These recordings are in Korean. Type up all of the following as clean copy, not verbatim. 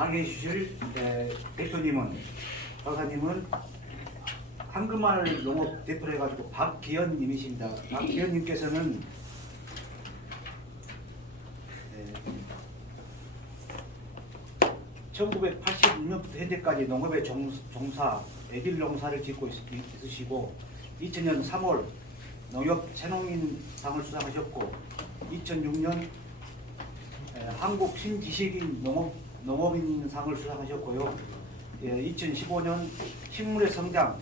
강의해 주실 대표님은 박사님은 황금알 농업 대표로 해가지고 박기현님이십니다. 박기현님께서는 1986년부터 현재까지 농업의 종사, 애길 농사를 짓고 있으시고 2000년 3월 농협 새농인상을 수상하셨고 2006년 한국 신지식인 농업인상을 수상하셨고요. 2015년 식물의 성장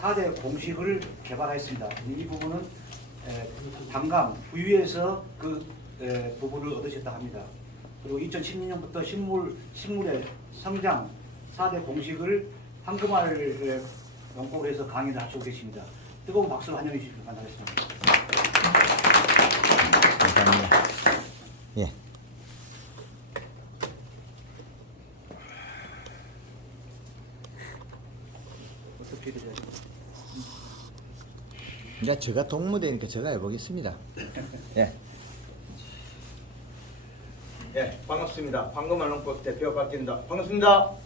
4대 공식을 개발하였습니다. 이 부분은 단감, 부위에서 그 부분을 얻으셨다 합니다. 그리고 2016년부터 식물의 성장 4대 공식을 황금알 용법으로 해서 강의를 하시고 계십니다. 뜨거운 박수로 환영해 주시면 감사하겠습니다. 감사합니다. 예. 어떻게 드려야죠? 이제 제가 동무대니까 제가 해보겠습니다. 예. 예, 반갑습니다. 황금알 농법 대표 박기입니다. 반갑습니다.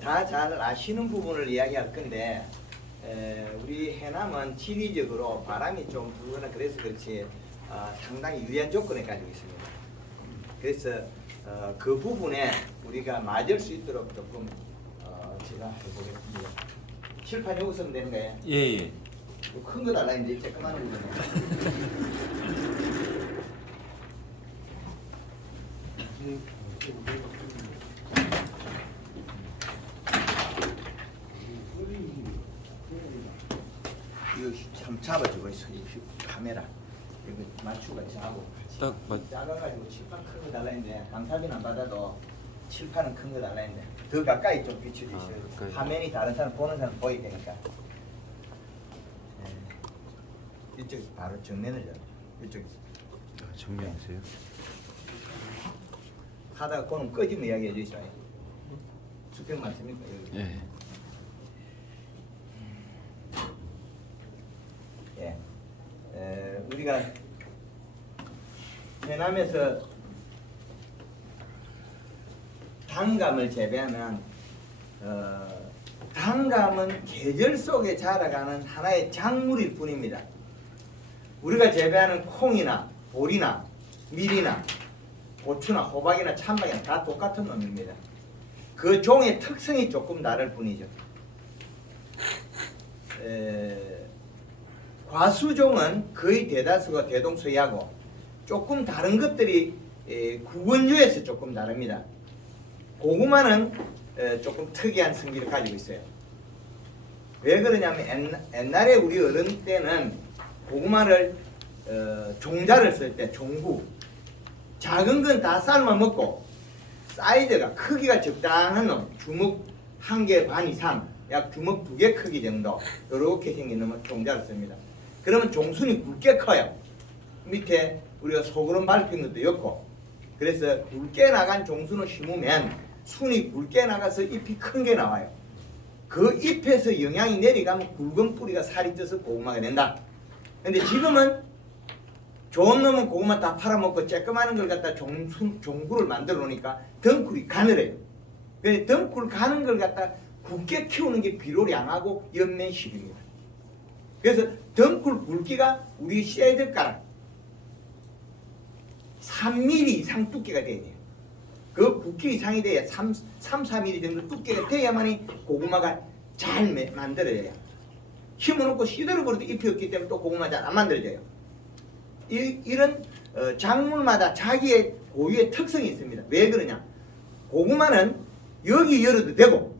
다 잘 아시는 부분을 이야기할 건데 우리 해남은 지리적으로 바람이 좀 불거나 그래서 그렇지 상당히 유리한 조건을 가지고 있습니다. 그래서 그 부분에 우리가 맞을 수 있도록 조금 제가 해보겠습니다. 칠판 여기 쓰면 되는 거예요? 예. 큰 거 달라 이제 조그만 거는. 이거 참 잡아주고 있어. 이 카메라 이거 맞추고 하고 딱 맞. 작아가지고 칠판 큰 거 달라 했는데 강사비는 안 받아도 칠판은 큰 거 달라 했는데 더 가까이 좀 비춰져 있어요. 가까이. 화면이 다른 사람 보는 사람 보이게 되니까. 이쪽에서 바로 정면을 잡아. 이쪽에서 정리하세요. 하다가 그놈 꺼지면 이야기해 주시죠. 수평 맞습니까? 여기. 예. 우리가 해남에서 단감을 재배하면 단감은 계절 속에 자라가는 하나의 작물일 뿐입니다. 우리가 재배하는 콩이나 보리나 밀이나 고추나 호박이나 찬박이나 다 똑같은 놈입니다. 그 종의 특성이 조금 다를 뿐이죠. 과수종은 거의 대다수가 대동소이하고 조금 다른 것들이 구원류에서 조금 다릅니다. 고구마는 조금 특이한 성질을 가지고 있어요. 왜 그러냐면 옛날에 우리 어른 때는 고구마를 종자를 쓸 때 종구 작은 건 다 삶아 먹고 사이즈가 크기가 적당한 놈 주먹 1개 반 이상 약 주먹 2개 크기 정도 이렇게 생긴 놈은 종자를 씁니다. 그러면 종순이 굵게 커요. 밑에 우리가 소그름 밟힌 것도 있고 그래서 굵게 나간 종순을 심으면 순이 굵게 나가서 잎이 큰 게 나와요. 그 잎에서 영양이 내려가면 굵은 뿌리가 살이 쪄서 고구마가 된다. 근데 지금은 좋은 놈은 고구마 다 팔아먹고 쬐끄마한 걸 갖다 종구를 만들어 놓으니까 덩쿨이 가늘해요. 그래서 덩쿨 가는 걸 갖다 굵게 키우는 게 비료 양하고 연면식입니다. 그래서 덩쿨 굵기가 우리 쇠젓가락 3mm 이상 두께가 돼야 돼요. 그 굵기 이상이 돼야 3-4mm 정도 두께가 돼야만이 고구마가 잘 만들어져요. 심어놓고 시들어버려도 잎이 없기 때문에 또 고구마 잘 안 만들어져요. 이런 작물마다 자기의 고유의 특성이 있습니다. 왜 그러냐? 고구마는 여기 열어도 되고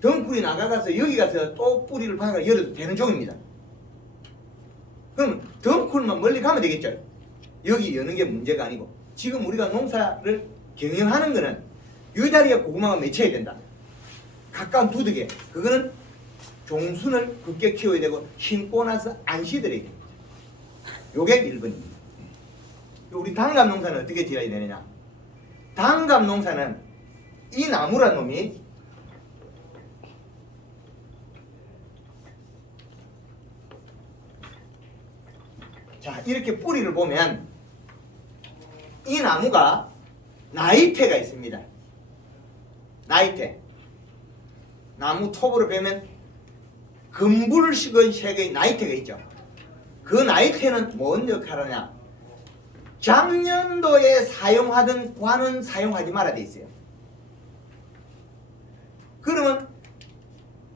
덩쿨이 나가서 여기 가서 또 뿌리를 박아 열어도 되는 종입니다. 그럼 덩쿨만 멀리 가면 되겠죠. 여기 여는 게 문제가 아니고 지금 우리가 농사를 경영하는 거는 이 자리에 고구마가 맺혀야 된다. 가까운 두둑에 그거는 종순을 굵게 키워야 되고 심고 나서 안 시들어야 됩니다. 요게 1번입니다. 우리 단감 농사는 어떻게 지어야 되느냐? 단감 농사는 이 나무란 놈이 자 이렇게 뿌리를 보면 이 나무가 나이테가 있습니다. 나이테. 나무 톱으로 베면 금불식의 나이테가 있죠. 그 나이테는 뭔 역할을 하냐? 작년도에 사용하던 관은 사용하지 말아야 돼 있어요. 그러면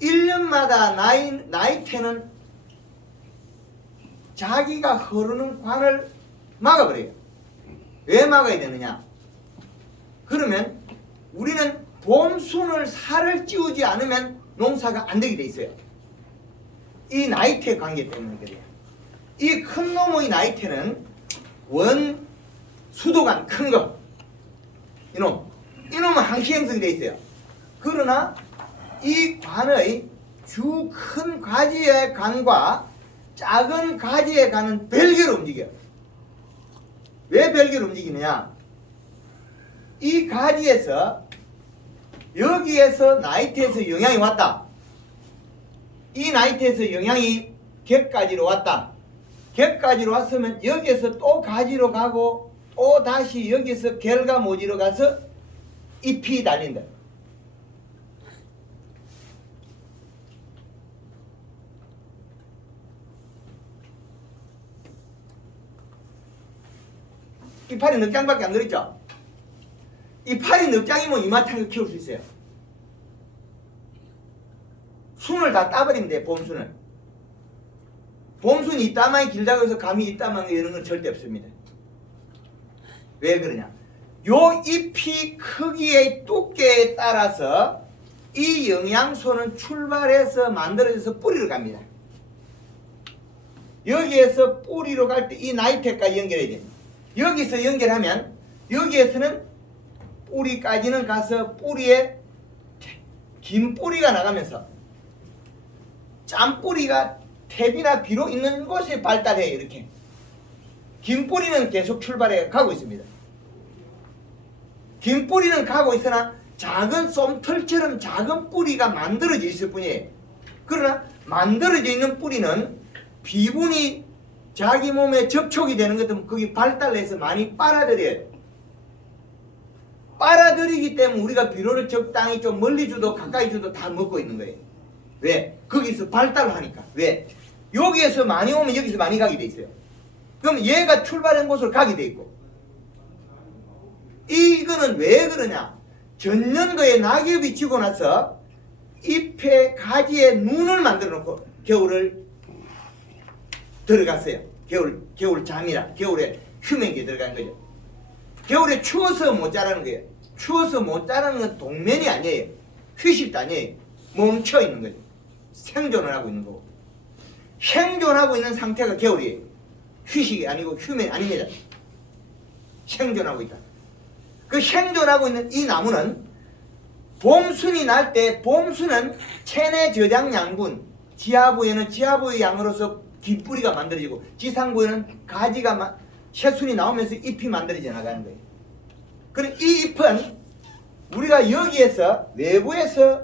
1년마다 나이테는 자기가 흐르는 관을 막아버려요. 왜 막아야 되느냐? 그러면 우리는 봄순을 살을 찌우지 않으면 농사가 안 되게 돼 있어요. 이 나이테 관계 때문에 그래요. 이 큰 놈의 나이테는 원 수도관 큰 거, 이놈은 항시 형성이 돼 있어요. 그러나 이 관의 주 큰 가지의 관과 작은 가지의 관은 별개로 움직여요. 왜 별개로 움직이느냐? 이 가지에서 여기에서 나이테에서 영향이 왔다. 이 나이테에서 영향이 객가지로 왔다. 객가지로 왔으면 여기에서 또 가지로 가고 또 다시 여기서 결과 모지로 가서 잎이 달린다. 이파리 넉 장밖에 안 들었죠? 이파리 넉 장이면 이마탕을 키울 수 있어요. 순을 다 따버리면 돼, 봄순을. 봄순이 이따만이 길다고 해서 감이 이따만 이런 건 절대 없습니다. 왜 그러냐? 요 잎이 크기의 두께에 따라서 이 영양소는 출발해서 만들어져서 뿌리로 갑니다. 여기에서 뿌리로 갈 때 이 나이테까지 연결해야 됩니다. 여기서 연결하면 여기에서는 뿌리까지는 가서 뿌리에 긴 뿌리가 나가면서 짠 뿌리가 탭이나 비로 있는 곳에 발달해요. 이렇게 긴 뿌리는 계속 출발해 가고 있습니다. 긴 뿌리는 가고 있으나 작은 솜털처럼 작은 뿌리가 만들어져 있을 뿐이에요. 그러나 만들어져 있는 뿌리는 비분이 자기 몸에 접촉이 되는 것들은 거기 발달해서 많이 빨아들여요. 빨아들이기 때문에 우리가 비료를 적당히 좀 멀리 주도 가까이 주도 다 먹고 있는 거예요. 왜? 거기서 발달을 하니까. 왜? 여기에서 많이 오면 여기서 많이 가게 돼 있어요. 그럼 얘가 출발한 곳으로 가게 돼 있고. 이거는 왜 그러냐? 전년도에 낙엽이 지고 나서 잎에 가지에 눈을 만들어 놓고 겨울을 들어갔어요. 겨울 잠이라 겨울에 휴men기에 들어간 거죠. 겨울에 추워서 못 자라는 거예요. 추워서 못 자라는 건 동면이 아니에요. 휴식도 아니에요. 멈춰 있는 거죠. 생존을 하고 있는 거고. 생존하고 있는 상태가 겨울이에요. 휴식이 아니고 휴men이 아닙니다. 생존하고 있다. 그 생존하고 있는 이 나무는 봄순이 날 때 봄순은 체내 저장 양분, 지하부에는 지하부의 양으로서 뒷뿌리가 만들어지고 지상부에는 가지가 새순이 나오면서 잎이 만들어져 나가는 거예요. 그럼 이 잎은 우리가 여기에서 외부에서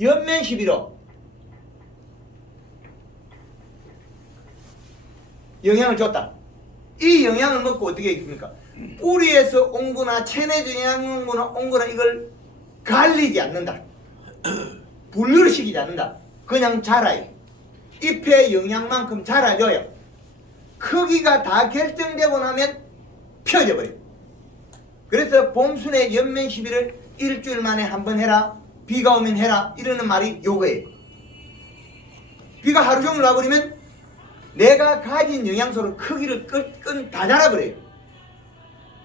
옆면 시비로 영향을 줬다. 이 영향을 먹고 어떻게 있습니까? 뿌리에서 온 거나 체내 저장 거나 온 거나 이걸 갈리지 않는다. 분류를 시키지 않는다. 그냥 자라요. 잎의 영양만큼 자라줘요. 크기가 다 결정되고 나면 펴져 버려요. 그래서 봄순의 연면 시비를 일주일 만에 한 번 해라. 비가 오면 해라. 이러는 말이 요거예요. 비가 하루 종일 와버리면 내가 가진 영양소를 크기를 다 자라버려요.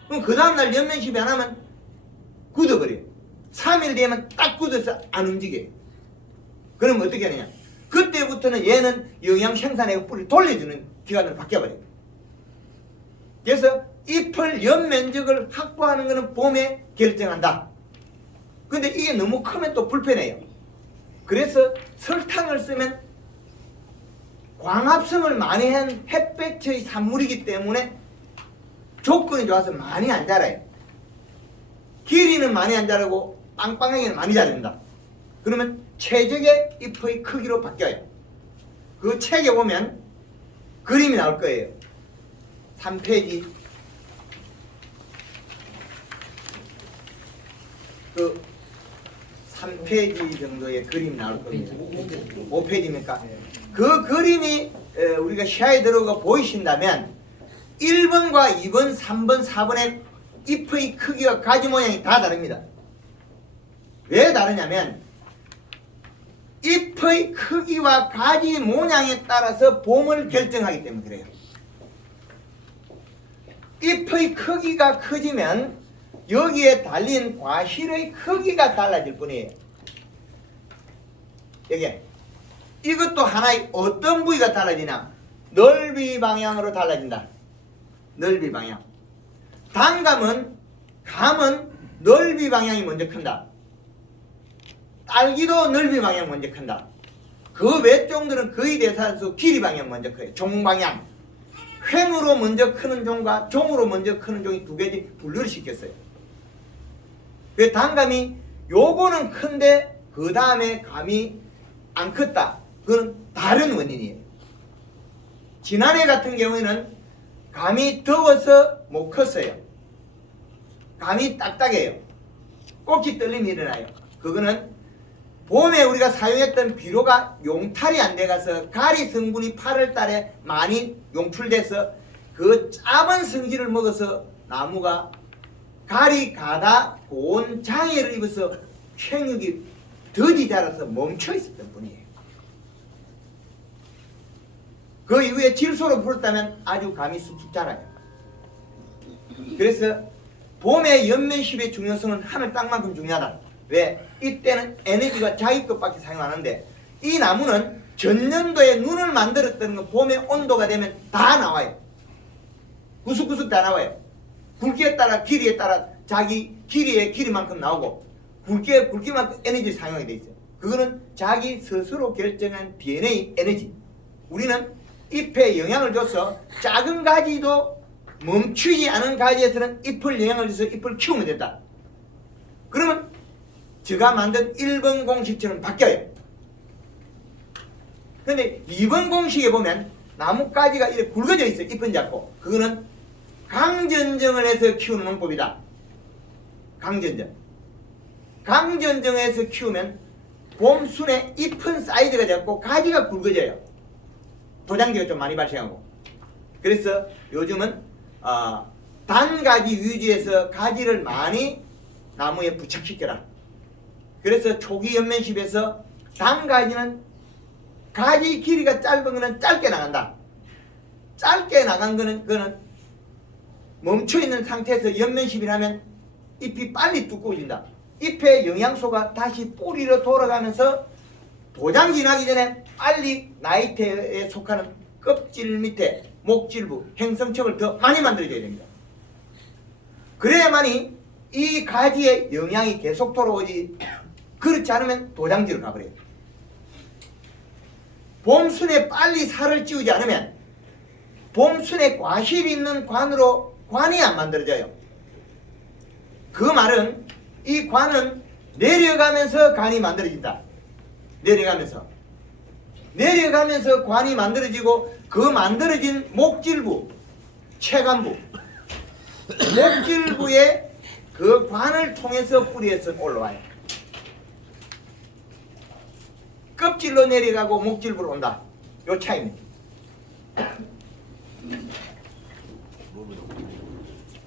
그럼 그 다음날 연면 시비 안 하면 굳어버려요. 3일 되면 딱 굳어서 안 움직여요. 그럼 어떻게 하느냐? 그때부터는 얘는 영양 생산의 뿌리를 돌려주는 기관으로 바뀌어버려요. 그래서 잎을 연면적을 확보하는 것은 봄에 결정한다. 근데 이게 너무 크면 또 불편해요. 그래서 설탕을 쓰면 광합성을 많이 한 햇볕의 산물이기 때문에 조건이 좋아서 많이 안 자라요. 길이는 많이 안 자라고 빵빵하게는 많이 자란다. 그러면 최적의 잎의 크기로 바뀌어요. 그 책에 보면 그림이 나올 거예요. 3페이지 그 3페이지 정도의 그림이 나올 겁니다. 5페이지입니까? 그 그림이 우리가 시야에 들어가 보이신다면 1번과 2번, 3번, 4번의 잎의 크기와 가지 모양이 다 다릅니다. 왜 다르냐면 잎의 크기와 가지 모양에 따라서 봄을 결정하기 때문에 그래요. 잎의 크기가 커지면 여기에 달린 과실의 크기가 달라질 뿐이에요. 여기 이것도 하나의 어떤 부위가 달라지냐? 넓이 방향으로 달라진다. 넓이 방향. 감은 넓이 방향이 먼저 큰다. 딸기도 넓이 방향 먼저 큰다. 그 외 종들은 거의 대사수 길이 방향 먼저 커요. 종 방향. 횡으로 먼저 크는 종과 종으로 먼저 크는 종이 두 개지 분류를 시켰어요. 그 단감이 요거는 큰데 그 다음에 감이 안 컸다. 그건 다른 원인이에요. 지난해 같은 경우에는 감이 더워서 못 컸어요. 감이 딱딱해요. 꼭지 떨림이 일어나요. 그거는 봄에 우리가 사용했던 비료가 용탈이 안 돼가서 가리 성분이 8월 달에 많이 용출돼서 그 짜은 성질을 먹어서 나무가 가리 가다 고온 장애를 입어서 생육이 더디 자라서 멈춰 있었던 뿐이에요. 그 이후에 질소로 풀었다면 아주 감이 쑥쑥 자라요. 그래서 봄의 연면십의 중요성은 하늘 땅만큼 중요하다. 왜? 이때는 에너지가 자기 것밖에 사용 안 하는데 이 나무는 전년도에 눈을 만들었던 거 봄에 온도가 되면 다 나와요. 구석구석 다 나와요. 굵기에 따라 길이에 따라 자기 길이의 길이만큼 나오고 굵기만큼 에너지를 사용하게 돼 있어요. 그거는 자기 스스로 결정한 DNA 에너지. 우리는 잎에 영향을 줘서 작은 가지도 멈추지 않은 가지에서는 잎을 영향을 줘서 잎을 키우면 된다. 그러면 제가 만든 1번 공식처럼 바뀌어요. 근데 2번 공식에 보면 나뭇가지가 이렇게 굵어져 있어요. 잎은 작고. 그거는 강전정을 해서 키우는 농법이다. 강전정. 강전정에서 키우면 봄순에 잎은 사이즈가 작고 가지가 굵어져요. 도장지가 좀 많이 발생하고. 그래서 요즘은 단가지 위주에서 가지를 많이 나무에 부착시켜라. 그래서 초기 연면십에서 단가지는 가지 길이가 짧은 거는 짧게 나간다. 짧게 나간 거는 그거는 멈춰있는 상태에서 연면십을 하면 잎이 빨리 두꺼워진다. 잎의 영양소가 다시 뿌리로 돌아가면서 도장지 나기 전에 빨리 나이테에 속하는 껍질 밑에 목질부, 행성층을 더 많이 만들어줘야 됩니다. 그래야만이 이 가지의 영양이 계속 돌아오지. 그렇지 않으면 도장지로 가버려요. 봄순에 빨리 살을 찌우지 않으면 봄순에 과실이 있는 관으로 관이 안 만들어져요. 그 말은 이 관은 내려가면서 관이 만들어진다. 내려가면서 관이 만들어지고 그 만들어진 목질부, 체간부, 목질부에 그 관을 통해서 뿌리에서 올라와요. 껍질로 내려가고 목질부로 온다. 요 차이입니다.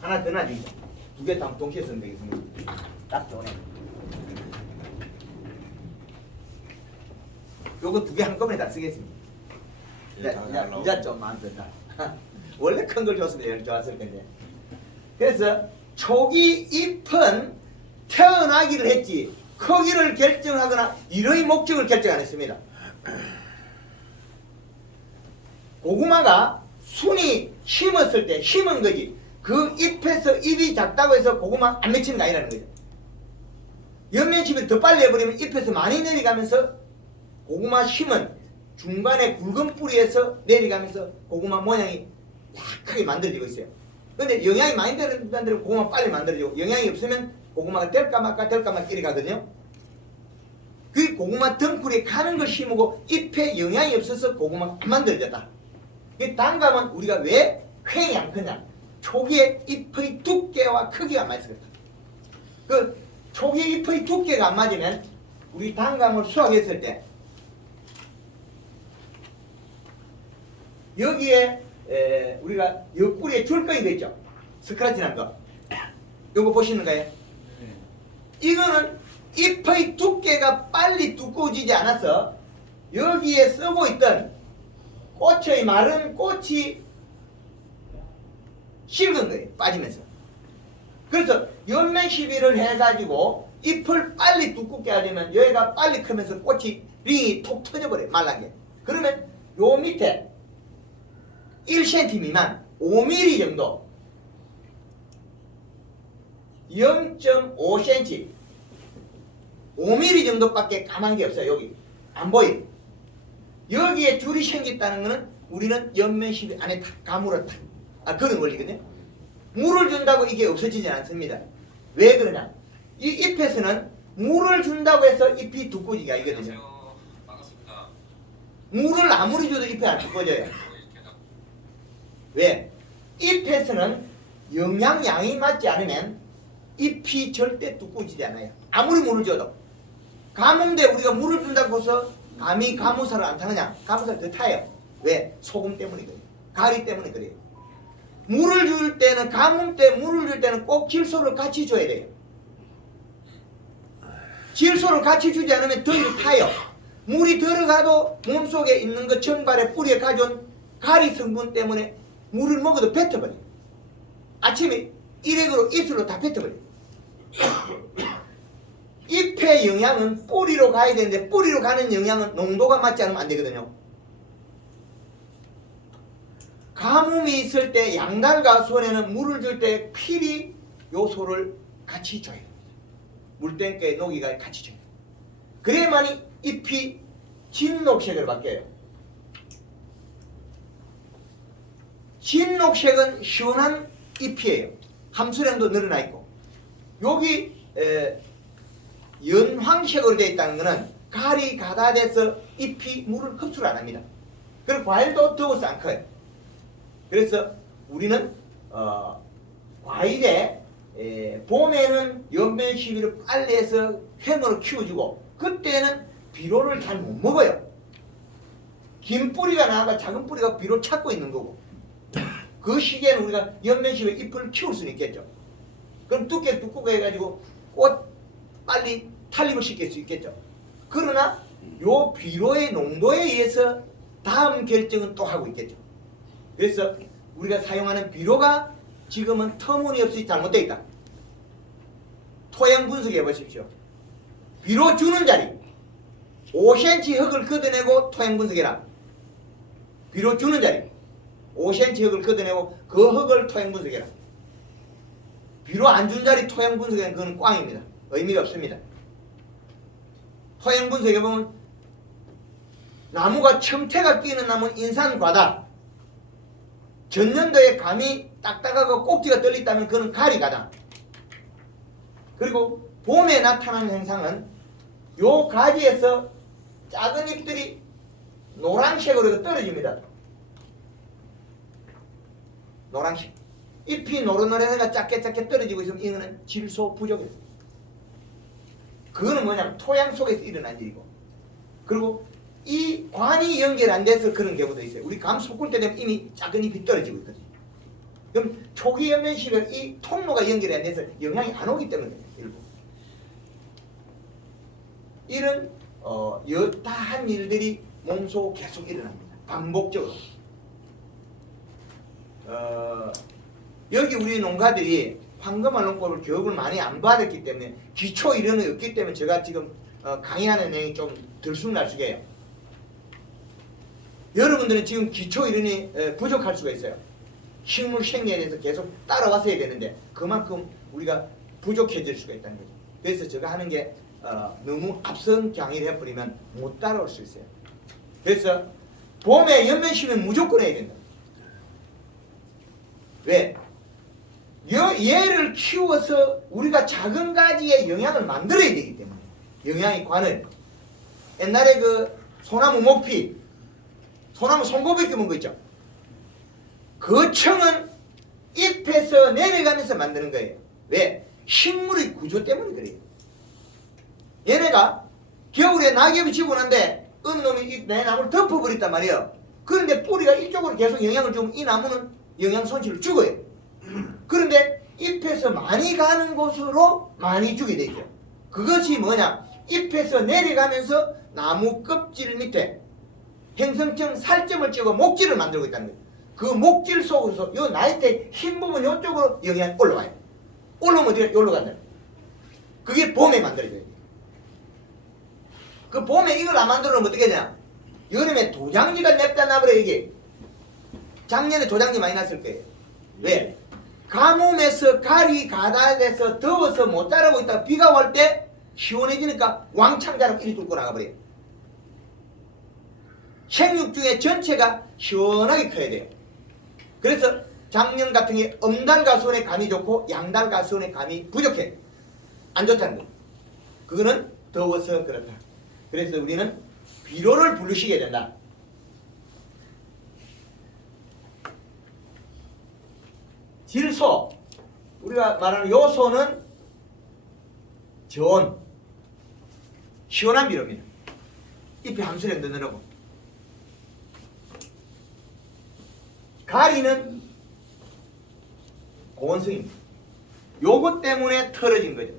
하나 더 놔주죠. 두 개 다 동시에 쓰면 되겠습니다. 딱 좋네. 요거 두 개 한꺼번에 다 쓰겠습니다. 이자 좀 많다. 원래 큰 걸 줬으면 좋았을 텐데. 그래서 초기 잎은 태어나기를 했지 크기를 결정하거나 이러의 목적을 결정 안 했습니다. 고구마가 순이 심었을 때 심은 거지 그 잎에서 잎이 작다고 해서 고구마 안 맺히는 게 아니라는 거죠. 연면십을 더 빨리 해버리면 잎에서 많이 내려가면서 고구마 심은 중간에 굵은 뿌리에서 내려가면서 고구마 모양이 약하게 만들어지고 있어요. 근데 영양이 많이 들어간 대로 고구마 빨리 만들어지고 영양이 없으면 고구마가 될까 말까 이리 가거든요. 그 고구마 덩굴에 가는 걸 심고 잎에 영양이 없어서 고구마가 안 만들어졌다. 이 단감은 우리가 왜 횡이 안 크냐? 초기에 잎의 두께와 크기가 많이 있었다. 그 초기 잎의 두께가 안 맞으면 우리 단감을 수확했을 때 여기에 우리가 옆구리에 줄거리 있죠. 스크래치 난 거. 요거 보시는 거예요? 이거는 잎의 두께가 빨리 두꺼워지지 않아서 여기에 쓰고 있던 꽃의 마른 꽃이 식은 거예요. 빠지면서. 그래서 연면 시비를 해가지고 잎을 빨리 두껍게 하려면 여기가 빨리 크면서 꽃이 링이 톡 터져버려요. 말란 게. 그러면 요 밑에 1cm 미만 5mm 정도 0.5cm 5mm 정도밖에 까만 게 없어요. 여기 안 보여. 여기에 줄이 생겼다는 거는 우리는 연면 시비 안에 다 가물었다. 그런 원리거든요. 물을 준다고 이게 없어지지 않습니다. 왜 그러냐? 이 잎에서는 물을 준다고 해서 잎이 두꺼워지게 아니거든요. 반갑습니다. 물을 아무리 줘도 잎이 안 두꺼워져요. 왜? 잎에서는 영양양이 맞지 않으면 잎이 절대 두꺼워지지 않아요. 아무리 물을 줘도. 가뭄대 우리가 물을 준다고 해서 감히 가무사를 안 타느냐? 가무사를 더 타요. 왜? 소금 때문에 그래요. 가리 때문에 그래요. 물을 줄 때는 가뭄 때 물을 줄 때는 꼭 질소를 같이 줘야 돼요. 질소를 같이 주지 않으면 더 타요. 물이 들어가도 몸속에 있는 그 정발의 뿌리에 가져온 가리 성분 때문에 물을 먹어도 뱉어버려요. 아침에 일액으로 입술로 다 뱉어버려요. 잎의 영양은 뿌리로 가야 되는데 뿌리로 가는 영양은 농도가 맞지 않으면 안 되거든요. 가뭄이 있을 때 양달과 수원에는 물을 줄 때 필히 요소를 같이 줘야 됩니다. 물땡겨에 녹이가 같이 줘야 됩니다. 그래야만이 잎이 진녹색을 바뀌어요. 진녹색은 시원한 잎이에요. 함수량도 늘어나 있고 여기 연황색으로 되어 있다는 것은 가리 가다돼서 잎이 물을 흡수를 안 합니다. 그리고 과일도 더워서 안 커요. 그래서 우리는 과일에 봄에는 연면 시비를 빨리 해서 횡으로 키워주고 그때는 비료를 잘 못 먹어요. 긴 뿌리가 나가 작은 뿌리가 비료를 찾고 있는 거고 그 시기에는 우리가 연면 시비에 잎을 키울 수는 있겠죠. 그럼 두껍게 해가지고 꽃 빨리 탄립을 시킬 수 있겠죠. 그러나 요 비료의 농도에 의해서 다음 결정은 또 하고 있겠죠. 그래서 우리가 사용하는 비료가 지금은 터무니없이 잘못되어 있다. 토양 분석해 보십시오. 비료 주는 자리 5cm 흙을 걷어내고 토양 분석해라. 비료 주는 자리 5cm 흙을 걷어내고 그 흙을 토양 분석해라. 비료 안 준 자리 토양 분석에는 그건 꽝입니다. 의미가 없습니다. 토양 분석해보면 나무가 청태가 끼는 나무는 인산과다. 전년도에 감이 딱딱하고 꼭지가 떨렸다면 그건 가리가다. 그리고 봄에 나타나는 현상은 요 가지에서 작은 잎들이 노란색으로 떨어집니다. 노란색. 잎이 노릇노릇해가 작게 떨어지고 있으면 이거는 질소 부족이에요. 그거는 뭐냐면 토양 속에서 일어난 일이고 그리고 이 관이 연결 안 돼서 그런 경우도 있어요. 우리 감 솟을 때 되면 이미 작은 잎이 떨어지고 있거든요. 그럼 초기 연면 시비는 이 통로가 연결이 안 돼서 영향이 안 오기 때문에 일부. 이런 여타한 일들이 몸속 계속 일어납니다. 반복적으로. 여기 우리 농가들이 황금알롱법을 교육을 많이 안 받았기 때문에 기초 이론이 없기 때문에 제가 지금 강의하는 내용이 좀 들쑥날쑥해요. 여러분들은 지금 기초 이론이 부족할 수가 있어요. 식물 생리에 대해서 계속 따라왔어야 되는데 그만큼 우리가 부족해질 수가 있다는 거죠. 그래서 제가 하는 게 너무 앞선 강의를 해버리면 못 따라올 수 있어요. 그래서 봄에 연면시면 무조건 해야 된다. 왜? 얘를 키워서 우리가 작은 가지에 영양을 만들어야 되기 때문에 영양의 관을 옛날에 그 소나무 목피 소나무 손꼽이 껴먹은 거 있죠. 그 청은 잎에서 내려가면서 만드는 거예요. 왜? 식물의 구조 때문에 그래요. 얘네가 겨울에 낙엽이 지고 난데 어느 놈이 내 나무를 덮어버렸단 말이에요. 그런데 뿌리가 이쪽으로 계속 영향을 주면 이 나무는 영양 손실을 죽어요. 그런데 잎에서 많이 가는 곳으로 많이 주게 돼 있어요. 그것이 뭐냐? 잎에서 내려가면서 나무 껍질 밑에 행성층 살점을 찍어 목질을 만들고 있다는 거예요. 그 목질 속에서 요 나이테 흰 부분 이쪽으로 영향이 올라와요. 올라오면 어디가 여기로 간다. 그게 봄에 만들어져요. 그 봄에 이걸 안 만들어놓으면 어떻게 되냐? 여름에 도장지가 냅다 나버려. 이게 작년에 도장지 많이 났을 거예요. 왜? 가뭄에서 가리 가다에서 더워서 못 자라고 있다가 비가 올 때 시원해지니까 왕창 자라고 이리 뚫고 나가버려요. 생육 중에 전체가 시원하게 커야 돼요. 그래서 작년 같은 게 음달가수원의 감이 좋고 양달가수원의 감이 부족해. 안 좋다는 거예요. 그거는 더워서 그렇다. 그래서 우리는 비료를 부르시게 된다. 질소, 우리가 말하는 요 소는 저온, 시원한 비료입니다. 잎이 함수에 넣느라고. 가리는 고온성입니다. 요것 때문에 털어진 거죠.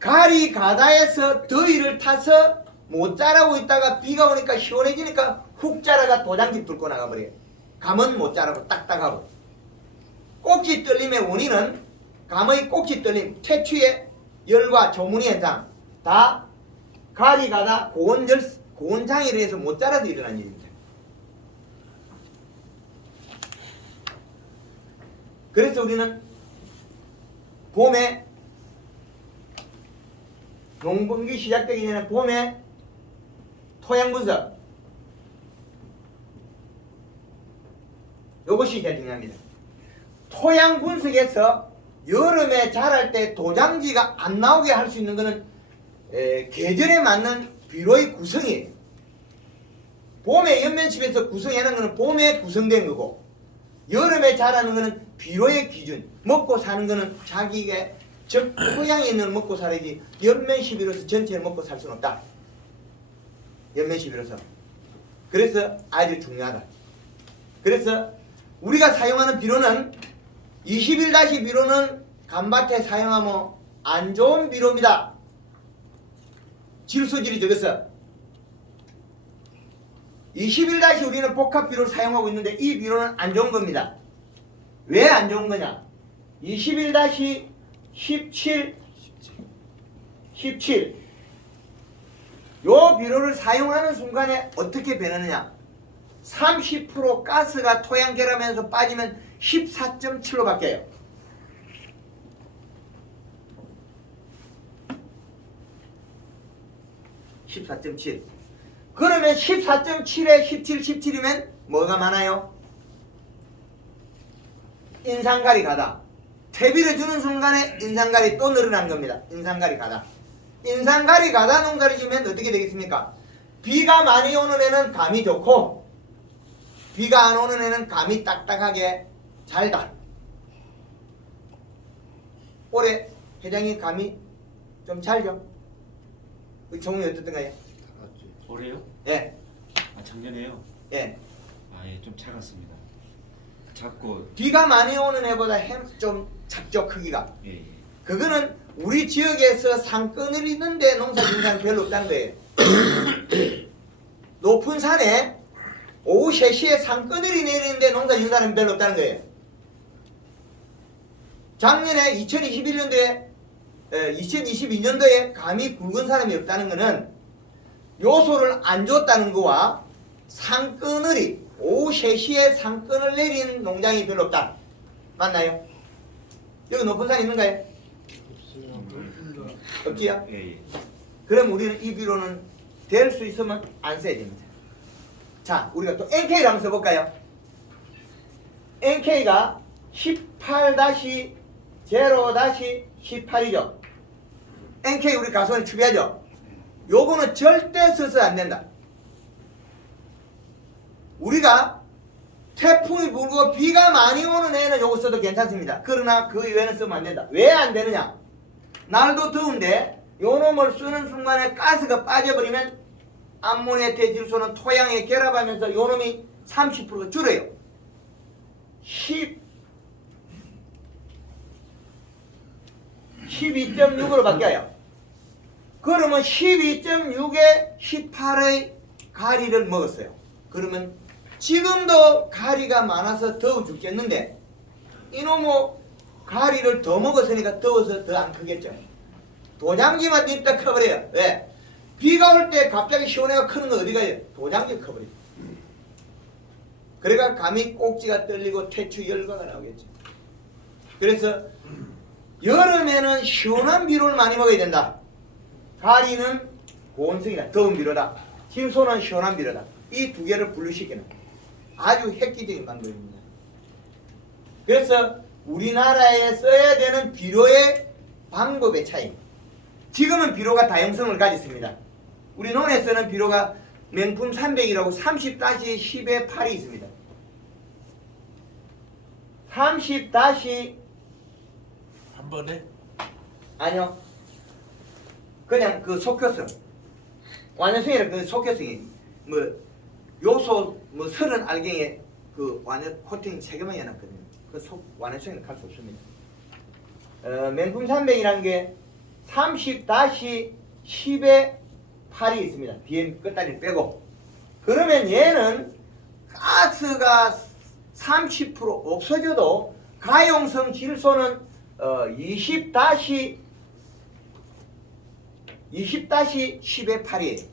가리 가다에서 더위를 타서 못 자라고 있다가 비가 오니까 시원해지니까 훅 자라가 도장지 뚫고 나가버려요. 감은 못 자라고 딱딱하고. 꼭지 떨림의 원인은 감의 꼭지 떨림, 퇴취의 열과 조문이 현상 다 가리 가다 고온장애로 해서 못 자라서 일어난 일입니다. 그래서 우리는 봄에 농번기 시작되기 전에 봄에 토양 분석 이것이 제일 중요합니다. 토양 분석에서 여름에 자랄 때 도장지가 안 나오게 할 수 있는 것은 계절에 맞는 비료의 구성이에요. 봄에 연면집에서 구성하는 것은 봄에 구성된 거고 여름에 자라는 것은 비료의 기준, 먹고 사는 것은 자기가 즉 토양에 있는 먹고 살아야지 연면시비로서 전체를 먹고 살 수는 없다. 연면시비로서. 그래서 아주 중요하다. 그래서 우리가 사용하는 비료는 21- 비료는 간밭에 사용하면 안 좋은 비료입니다. 질소질이 적어서 21- 우리는 복합 비료를 사용하고 있는데 이 비료는 안 좋은 겁니다. 왜 안 좋은 거냐? 21- 17 요 비료를 사용하는 순간에 어떻게 변하느냐? 30% 가스가 토양 결합하면서 빠지면 14.7로 바뀌어요. 14.7. 그러면 14.7에 17, 17이면 뭐가 많아요? 인산가리 가다. 퇴비를 주는 순간에 인산가리 또 늘어난 겁니다. 인산가리 가다. 인산가리 가다 농사를 지으면 어떻게 되겠습니까? 비가 많이 오는 애는 감이 좋고 비가 안 오는 애는 감이 딱딱하게 잘다. 올해 회장님 감이 좀 잘죠? 우리 종이 어떻던가요? 올해요? 예. 아 작년에요? 예. 아예 좀 작았습니다. 작고 비가 많이 오는 애보다 좀 작죠, 크기가. 예. 그거는 우리 지역에서 상권을 있는데 농사 짓는 사람이 별로 없다는 거예요. 높은 산에 오후 3시에 상권을이 내리는데 농사 짓는 사람이 별로 없다는 거예요. 작년에 2021년도에 2022년도에 감이 굵은 사람이 없다는 것은 요소를 안 줬다는 거와 상권을이 오후 3시에 상권을 내리는 농장이 별로 없다. 맞나요? 여기 높은 산 있는가요? 없지요? 예. 그럼 우리는 이 비료는 될 수 있으면 안 써야 됩니다. 자, 우리가 또 NK를 한번 써볼까요? NK가 18-0-18이죠. NK 우리 가수원에 추비하죠. 요거는 절대 써서 안 된다. 우리가 태풍이 불고 비가 많이 오는 애는 요거 써도 괜찮습니다. 그러나 그 이외에는 쓰면 안 된다. 왜 안 되느냐? 날도 더운데 요 놈을 쓰는 순간에 가스가 빠져버리면 암모니아 대질소는 토양에 결합하면서 요 놈이 30% 줄어요. 12.6으로 바뀌어요. 그러면 12.6에 18의 가리를 먹었어요. 그러면 지금도 가리가 많아서 더워 죽겠는데 이놈의 가리를 더 먹었으니까 더워서 더 안 크겠죠. 도장지만 뒷다 커버려요. 왜? 비가 올 때 갑자기 시원해가 크는 거 어디 가요? 도장지 커버려요. 그래가 감히 꼭지가 떨리고 태추 열과가 나오겠죠. 그래서 여름에는 시원한 비료를 많이 먹어야 된다. 가리는 고온성이다. 더운 비료다. 질소는 시원한 비료다. 이 두 개를 분류시키는 아주 획기적인 방법입니다. 그래서 우리나라에 써야 되는 비료의 방법의 차이. 지금은 비료가 다양성을 가졌습니다. 우리 논에 쓰는 비료가 명품 300이라고 30-10의 8이 있습니다. 30- 한 번에? 아니요. 그냥 그 속효성. 완효성이라 그 속효성이 뭐 요소 뭐 30알갱에 그 완효 코팅 3개만 해놨거든요. 그 완효성은 갈 수 없습니다. 명품 300이라는 게 30-10의 8이 있습니다. 뒤에 끝다리 빼고. 그러면 얘는 가스가 30% 없어져도 가용성 질소는 20-10의 8이에요.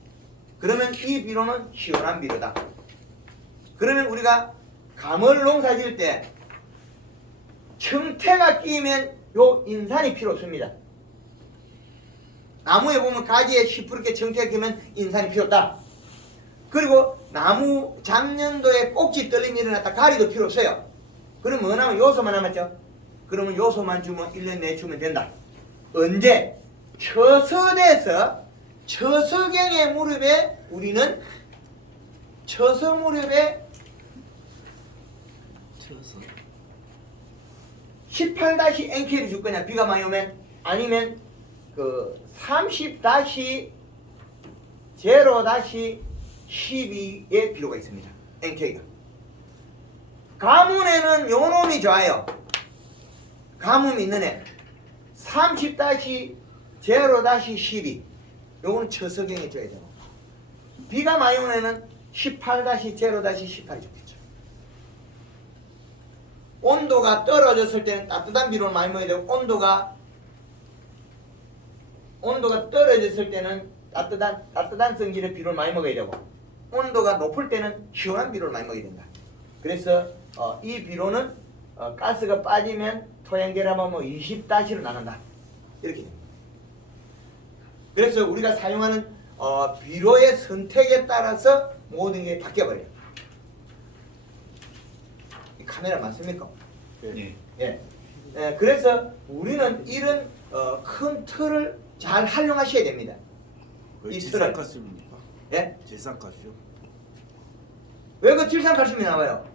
그러면 이 비료는 시원한 비료다. 그러면 우리가 감을 농사 지을 때 청태가 끼면 요 인산이 필요 없습니다. 나무에 보면 가지에 시퍼렇게 청태가 끼면 인산이 필요 없다. 그리고 나무 작년도에 꼭지 떨림이 일어났다. 가리도 필요 없어요. 그럼 뭐 남으면 요소만 남았죠. 그러면 요소만 주면 1년 내에 주면 된다. 언제? 처서돼서 처서경의 무렵에 우리는 처서 무렵에 18-NK를 줄 거냐 비가 많이 오면 아니면 그 30-0-12의 비료가 있습니다. NK가. 가뭄에는 요 놈이 좋아요. 가뭄 있는 애 30-0-12 요거는 처서경에 줘야 되고 비가 많이 오는 애는 18-0-18이 좋겠죠. 온도가 떨어졌을 때는 따뜻한 비료를 많이 먹어야 되고 온도가 떨어졌을 때는 따뜻한 성질의 비료를 많이 먹어야 되고 온도가 높을 때는 시원한 비료를 많이 먹어야 된다. 그래서 이 비료는 가스가 빠지면 토양 결합하면 20-로 나간다. 이렇게 됩니다. 그래서 우리가 사용하는 비료의 선택에 따라서 모든 게 바뀌어버려요. 이 카메라 맞습니까? 네. 예. 그래서 우리는 이런 큰 틀을 잘 활용하셔야 됩니다. 이 틀을. 질산가스입니까? 예? 질산가스요? 왜 그 질산칼슘이 나와요?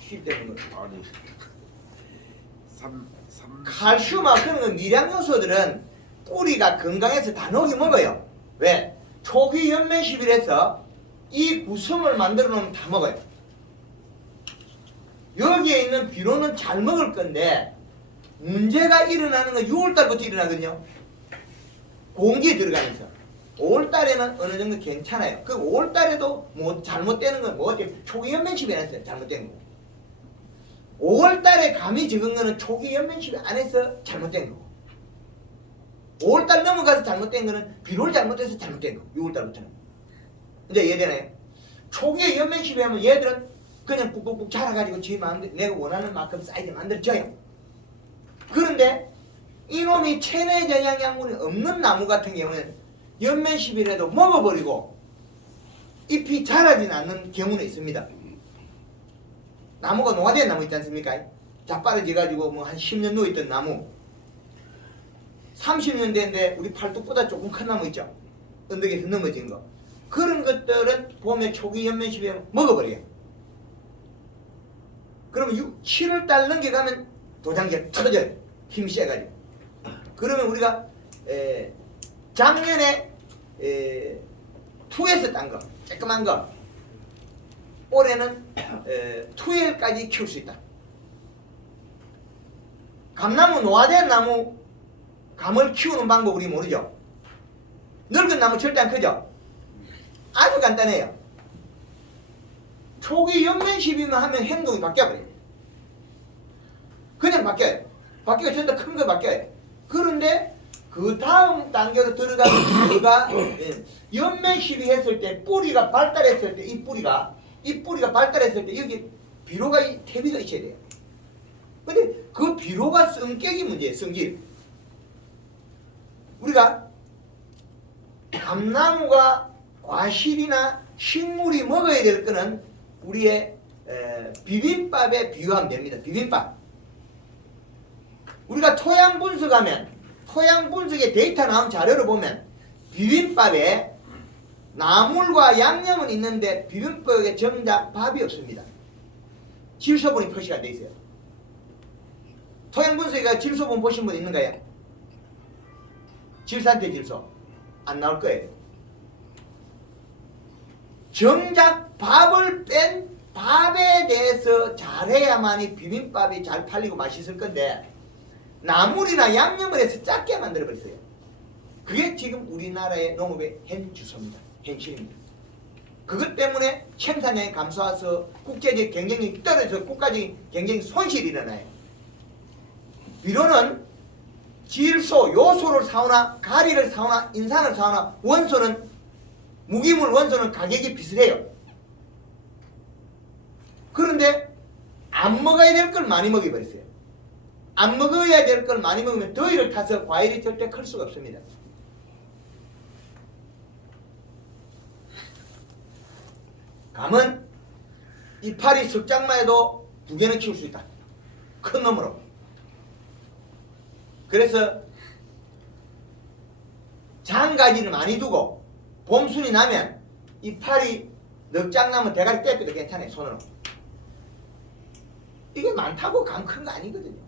실 때는 거. 아니 칼슘하고 그런 거 미량 요소들은 뿌리가 건강해서 다 녹이 먹어요. 왜? 초기 연면시비에서 이 구성을 만들어 놓으면 다 먹어요. 여기에 있는 비료는 잘 먹을 건데 문제가 일어나는 건 6월달부터 일어나거든요. 공기에 들어가면서 5월달에는 어느 정도 괜찮아요. 그 5월달에도 뭐 잘못되는 건 뭐지? 초기 연면시비에서 잘못된 거고 5월달에 감이 적은 거는 초기 연면시비 안에서 잘못된 거고 5월달 넘어가서 잘못된 거는 비료를 잘못해서 잘못된 거. 6월달부터는. 이제 이해되나요? 초기에 연면시비 하면 얘들은 그냥 꾹꾹꾹 자라가지고 지 마음대로 내가 원하는 만큼 사이즈 만들어줘요. 그런데 이놈이 체내 전향약물이 없는 나무 같은 경우는 연면시비라도 먹어버리고 잎이 자라진 않는 경우는 있습니다. 나무가 노화된 나무 있지 않습니까? 자빠라져가지고 뭐 한 10년 누워있던 나무 30년 됐는데 우리 팔뚝보다 조금 큰 나무 있죠? 언덕에서 넘어진 거. 그런 것들은 봄에 초기 연면시비에 먹어버려요. 그러면 7월달 넘겨가면 도장지가 터져요. 힘이 세가지고. 그러면 우리가 작년에 투에서 딴 거, 조그만 거 올해는 2L까지 키울 수 있다. 감나무, 노화된 나무 감을 키우는 방법 우리 모르죠? 늙은 나무 절대 안 크죠? 아주 간단해요. 초기 연면 시비만 하면 행동이 바뀌어버려요. 그냥 바뀌어요. 바뀌고 전부 다 큰 거 바뀌어요. 그런데 그 다음 단계로 들어가면 그가 연면 시비했을 때 뿌리가 발달했을 때 이 뿌리가 발달했을 때 여기 비료가 태비가 있어야 돼요. 근데 그 비료가 성격이 문제예요. 성질. 우리가 감나무가 과실이나 식물이 먹어야 될 거는 우리의 비빔밥에 비유하면 됩니다. 비빔밥. 우리가 토양 분석하면 토양 분석의 데이터 나온 자료를 보면 비빔밥에 나물과 양념은 있는데 비빔밥에 정작 밥이 없습니다. 질소분이 표시가 되어 있어요. 토양 분석에 질소분 보신 분 있는가요? 질산태 질소 안 나올 거예요. 정작 밥을 뺀 밥에 대해서 잘해야만이 비빔밥이 잘 팔리고 맛있을 건데 나물이나 양념을 해서 작게 만들어버렸어요. 그게 지금 우리나라의 농업의 현주소입니다. 현실입니다. 그것 때문에 생산량이 감소해서 국제적 경쟁력이 떨어져서 국가적 경쟁 손실이 일어나요. 비료는 질소, 요소를 사오나 가리를 사오나 인산을 사오나 원소는 무기물 원소는 가격이 비슷해요. 그런데 안 먹어야 될 걸 많이 먹여버렸어요. 안 먹어야 될 걸 많이 먹으면 더위를 타서 과일이 절대 클 수가 없습니다. 감은 이파리 석장만 해도 2개는 키울 수 있다. 큰 놈으로. 그래서 장가지를 많이 두고 봄순이 나면 이파리 넉 장 나면 대가리 떼어도 괜찮아요. 손으로. 이게 많다고 감 큰 거 아니거든요.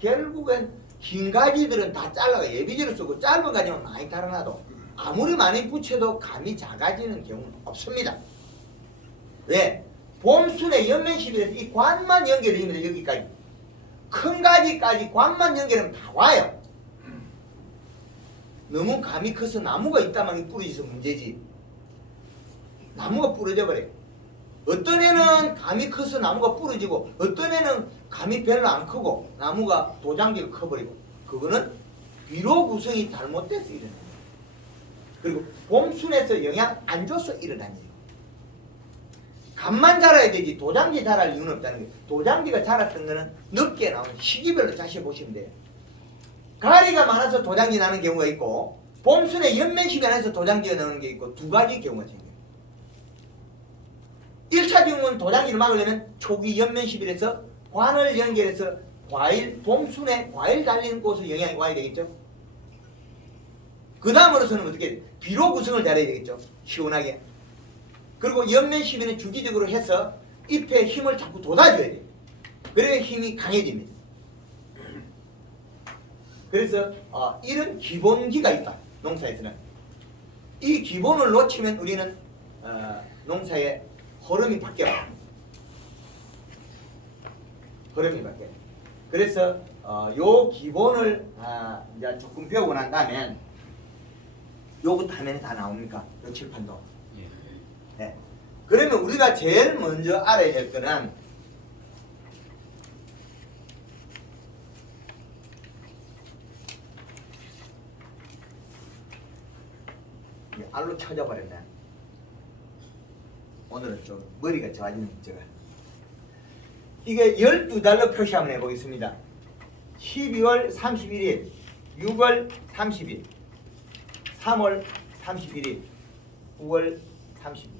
결국엔 긴 가지들은 다 잘라가 예비지를 쓰고 짧은 가지만 많이 달아놔도 아무리 많이 붙여도 감이 작아지는 경우는 없습니다. 왜? 봄순에 연면시비에서 이 관만 연결됩니다. 여기까지. 큰 가지까지 관만 연결하면 다 와요. 너무 감이 커서 나무가 있다만 부러져서 문제지. 나무가 부러져 버려요. 어떤 애는 감이 커서 나무가 부러지고 어떤 애는 감이 별로 안 크고 나무가 도장지가 커버리고 그거는 비료 구성이 잘못돼서 일어나요. 그리고 봄순에서 영향 안 줘서 일어난 일이고 감만 자라야 되지 도장지 자랄 이유는 없다는 거예요. 도장지가 자랐던 거는 늦게 나오는 시기별로 다시 보시면 돼요. 가리가 많아서 도장지 나는 경우가 있고 봄순에 연면시비 안에서 도장지가 나오는 게 있고 두 가지 경우가 생겨요. 1차 경우는 도장지를 막으려면 초기 연면시비에서 관을 연결해서 과일, 봄순에 과일 달리는 곳으로 영향이 와야 되겠죠. 그 다음으로서는 어떻게 해야 돼요? 비료 구성을 잘해야 되겠죠. 시원하게. 그리고 연면시비는 주기적으로 해서 잎에 힘을 자꾸 돋아줘야 돼요. 그래야 힘이 강해집니다. 그래서 이런 기본기가 있다. 농사에서는. 이 기본을 놓치면 우리는 농사의 흐름이 바뀌어요. 흐름이 바뀌어요. 그래서 요 기본을 이제 조금 배우고 난 다음엔 요것도 화면에 다 나옵니까? 요 칠판도. 예. 네. 그러면 우리가 제일 먼저 알아야 될 거는 알로 쳐져버렸네. 오늘은 좀 머리가 좋아지는 문제가. 이게 12달러 표시 한번 해보겠습니다. 12월 31일, 6월 30일, 3월 31일, 9월 30일.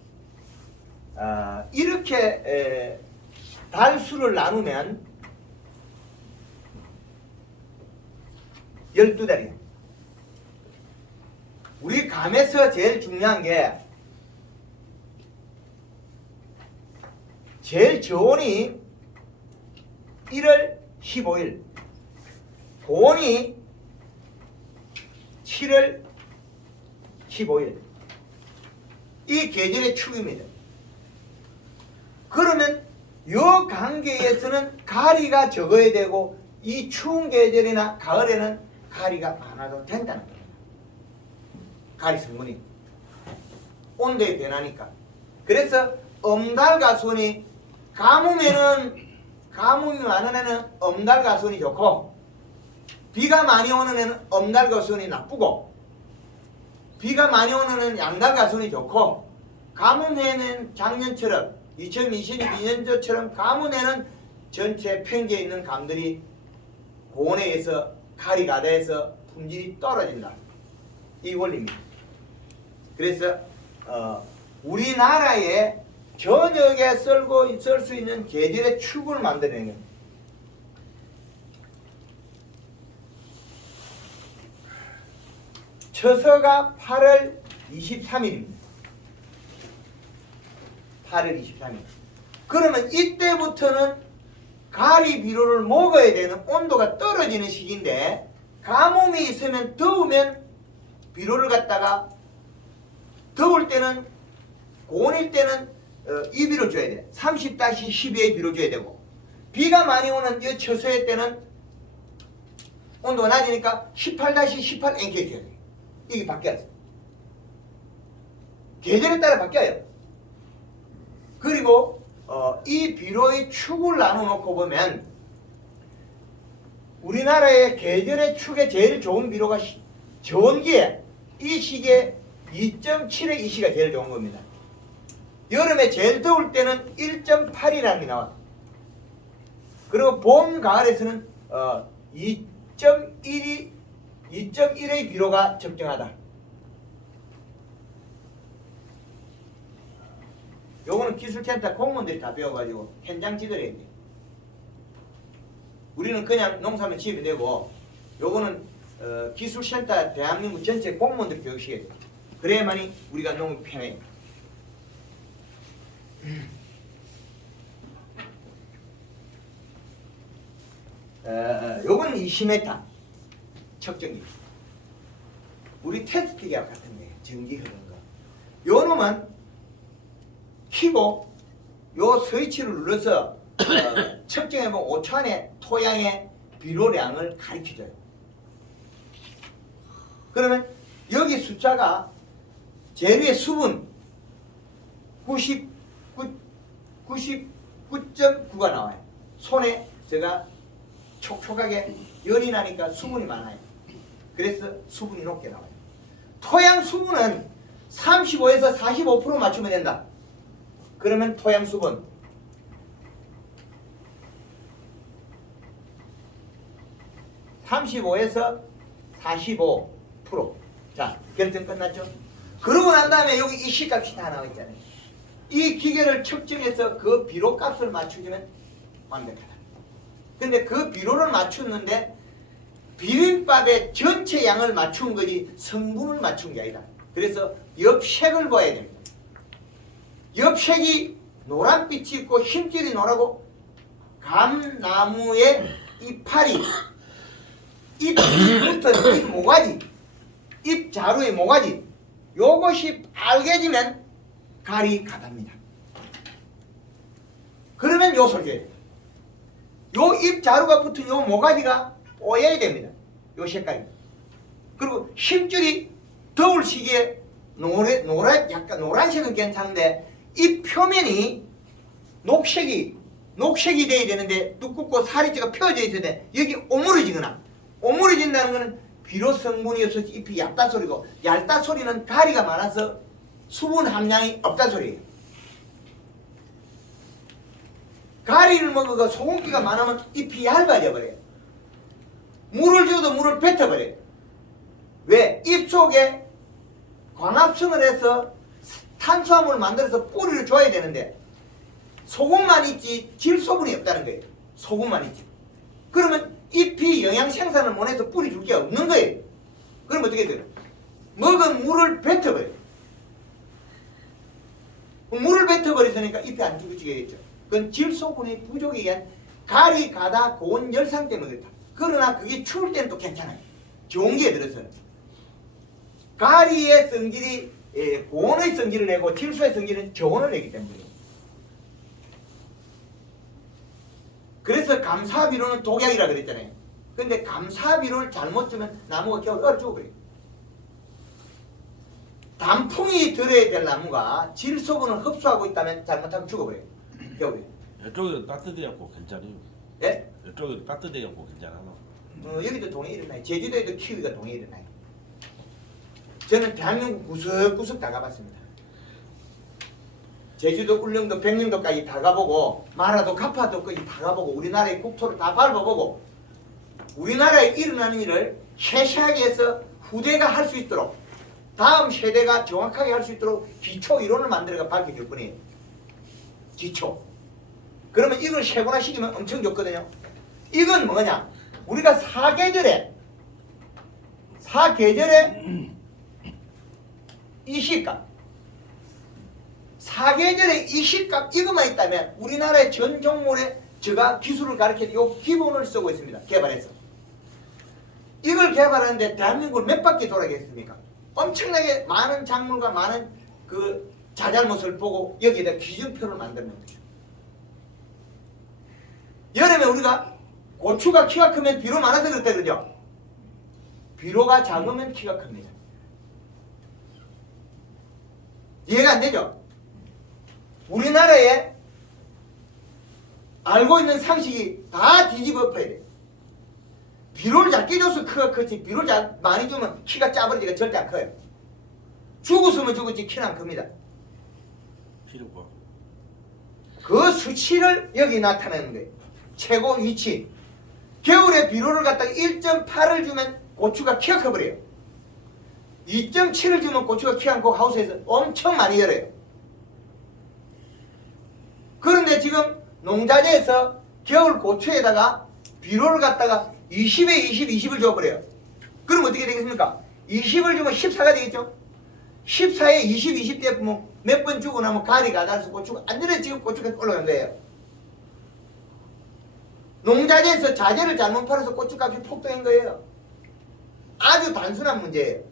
이렇게 달수를 나누면 12달이에요. 우리 감에서 제일 중요한 게 제일 저온이 1월 15일, 고온이 7월 15일 이 계절의 축입니다. 그러면 요 관계에서는 가리가 적어야 되고 이 추운 계절이나 가을에는 가리가 많아도 된다는 겁니다. 가리 성분이 온도에 변하니까. 그래서 엄달가순이 가뭄이 많은 애는 엄달가순이 좋고 비가 많이 오는 애는 엄달가순이 나쁘고 비가 많이 오는 애는 양달가순이 좋고 가뭄에는 작년처럼 2022년도처럼 가뭄에는 전체 평지에 있는 감들이 고온에 의해서 가리 가다해서 품질이 떨어진다. 이 원리입니다. 그래서 우리나라에 저녁에 쓸 수 있는 계절의 축을 만들어내는 겁니다. 처서가 8월 23일입니다. 8월 23일. 그러면 이때부터는 가리 비료를 먹어야 되는 온도가 떨어지는 시기인데 가뭄이 있으면 더우면 비료를 갖다가 더울 때는 고온일 때는 이 비료 줘야 돼. 30-12의 비료 줘야 되고 비가 많이 오는 이 처서의 때는 온도가 낮으니까 18-18 NK 줘야 돼. 이게 바뀌어요. 계절에 따라 바뀌어요. 그리고 이 비료의 축을 나눠놓고 보면 우리나라의 계절의 축에 제일 좋은 비료가 전기에 이 시기에 2.7의 이 시가 제일 좋은 겁니다. 여름에 제일 더울 때는 1.8이라는 게 나와. 그리고 봄, 가을에서는 2.1의 비료가 적정하다. 요거는 기술센터 공무원들이 다 배워가지고 현장 지도를 해야 돼. 우리는 그냥 농사만 지으면 되고 요거는 기술센터 대한민국 전체 공무원들 교육시켜야 돼. 그래야만이 우리가 농업이 편해요. 요거는 20m 측정기. 우리 테스트기하고 같은데 전기 흐르는 거. 요 놈은 키고 요 스위치를 눌러서 측정해보면 5초 안에 토양의 비료량을 가리켜줘요. 그러면 여기 숫자가 제일 위에 수분 99.9가 나와요. 손에 제가 촉촉하게 열이 나니까 수분이 많아요. 그래서 수분이 높게 나와요. 토양 수분은 35에서 45% 맞추면 된다. 그러면 토양 수분 35에서 45%. 자, 결정 끝났죠? 그러고 난 다음에 여기 이 시값이 다 나와 있잖아요. 이 기계를 측정해서 그 비료 값을 맞추면 완벽하다. 근데 그 비료를 맞추는데 비빔밥의 전체 양을 맞춘 거지 성분을 맞춘 게 아니다. 그래서 엽색을 봐야 됩니다. 엽색이 노란빛이 있고 힘줄이 노랗고 감나무의 이파리 잎부터 잎 모가지 잎 자루의 모가지 요것이 빨개지면 가리 가답니다. 그러면 요 소리예요. 요 잎 자루가 붙은 요 모가지가 뽀여야 됩니다. 요 색깔이. 그리고 힘줄이 더울 시기에 약간 노란색은 괜찮은데 이 표면이 녹색이 돼야 되는데 두껍고 살이 펴져 있어야 돼. 여기 오므러진다는 것은 비료 성분이 없어서 잎이 얇다 소리고 얇다 소리는 가리가 많아서 수분 함량이 없다 소리예요. 가리를 먹어가 소금기가 많으면 잎이 얇아져 버려요. 물을 줘도 물을 뱉어버려요. 왜? 잎 속에 광합성을 해서 탄수화물을 만들어서 뿌리를 줘야 되는데 소금만 있지 질소분이 없다는 거예요. 소금만 있지. 그러면 잎이 영양 생산을 못해서 뿌리 줄 게 없는 거예요. 그럼 어떻게 돼요? 먹은 물을 뱉어버려요. 물을 뱉어버렸으니까 잎이 안 죽어지겠죠. 그건 질소분의 부족에 의한 가리 가다 고온 열상 때문에 그렇다. 그러나 그게 추울 때는 또 괜찮아요. 좋은 게 들어서요. 가리의 성질이 고온의 성질을 내고 질소의 성질은 저온을 내기 때문이에요. 그래서 감사비료는 독약이라 그랬잖아요. 근데 감사비료를 잘못 주면 나무가 겨우 얼어 죽어버려요. 단풍이 들어야 될 나무가 질소분을 흡수하고 있다면 잘못하면 죽어버려요. 겨울에. 이쪽이 따뜻해갖고 괜찮아요. 예? 이쪽이 따뜻해갖고 괜찮아. 여기도 동해 일어나요. 제주도에도 키위가 동해 일어나요. 저는 대한민국 구석구석 다 가봤습니다. 제주도, 울릉도, 백령도까지 다 가보고 마라도, 가파도까지 다 가보고 우리나라의 국토를 다 밟아보고 우리나라에 일어나는 일을 세세하게 해서 후대가 할 수 있도록 다음 세대가 정확하게 할 수 있도록 기초 이론을 만들어가 밝혀줄 뿐이에요. 기초. 그러면 이걸 세분화시키면 엄청 좋거든요. 이건 뭐냐? 우리가 사계절에 이 시값, 사계절의 이 시값 이것만 있다면 우리나라의 전 종목에 제가 기술을 가르쳐 요 기본을 쓰고 있습니다. 개발해서. 이걸 개발하는데 대한민국을 몇 바퀴 돌아가겠습니까? 엄청나게 많은 작물과 많은 그 자잘못을 보고 여기에다 기준표를 만드는 거죠. 여름에 우리가 고추가 키가 크면 비료 많아서 그렇다 그러죠. 비료가 작으면 키가 큽니다. 이해가 안 되죠? 우리나라에 알고 있는 상식이 다 뒤집어 엎어야 돼. 비료를 작게 줘서 키가 크지 비료를 많이 주면 키가 짜버리지가 절대 안 커요. 죽었으면 죽었지 키는 안 큽니다. 필요가. 그 수치를 여기 나타내는 거예요. 최고 위치. 겨울에 비료를 갖다가 1.8을 주면 고추가 키가 커버려요. 2.7을 주면 고추가 키 않고 하우스에서 엄청 많이 열어요. 그런데 지금 농자재에서 겨울 고추에다가 비료를 갖다가 20에 20, 20을 줘버려요. 그럼 어떻게 되겠습니까? 20을 주면 14가 되겠죠? 14에 20, 20 때 뭐 몇 번 주고 나면 가리가 닿아서 고추가 완전히 지금 고추가 올라간 거예요. 농자재에서 자재를 잘못 팔아서 고추값이 폭등한 거예요. 아주 단순한 문제예요.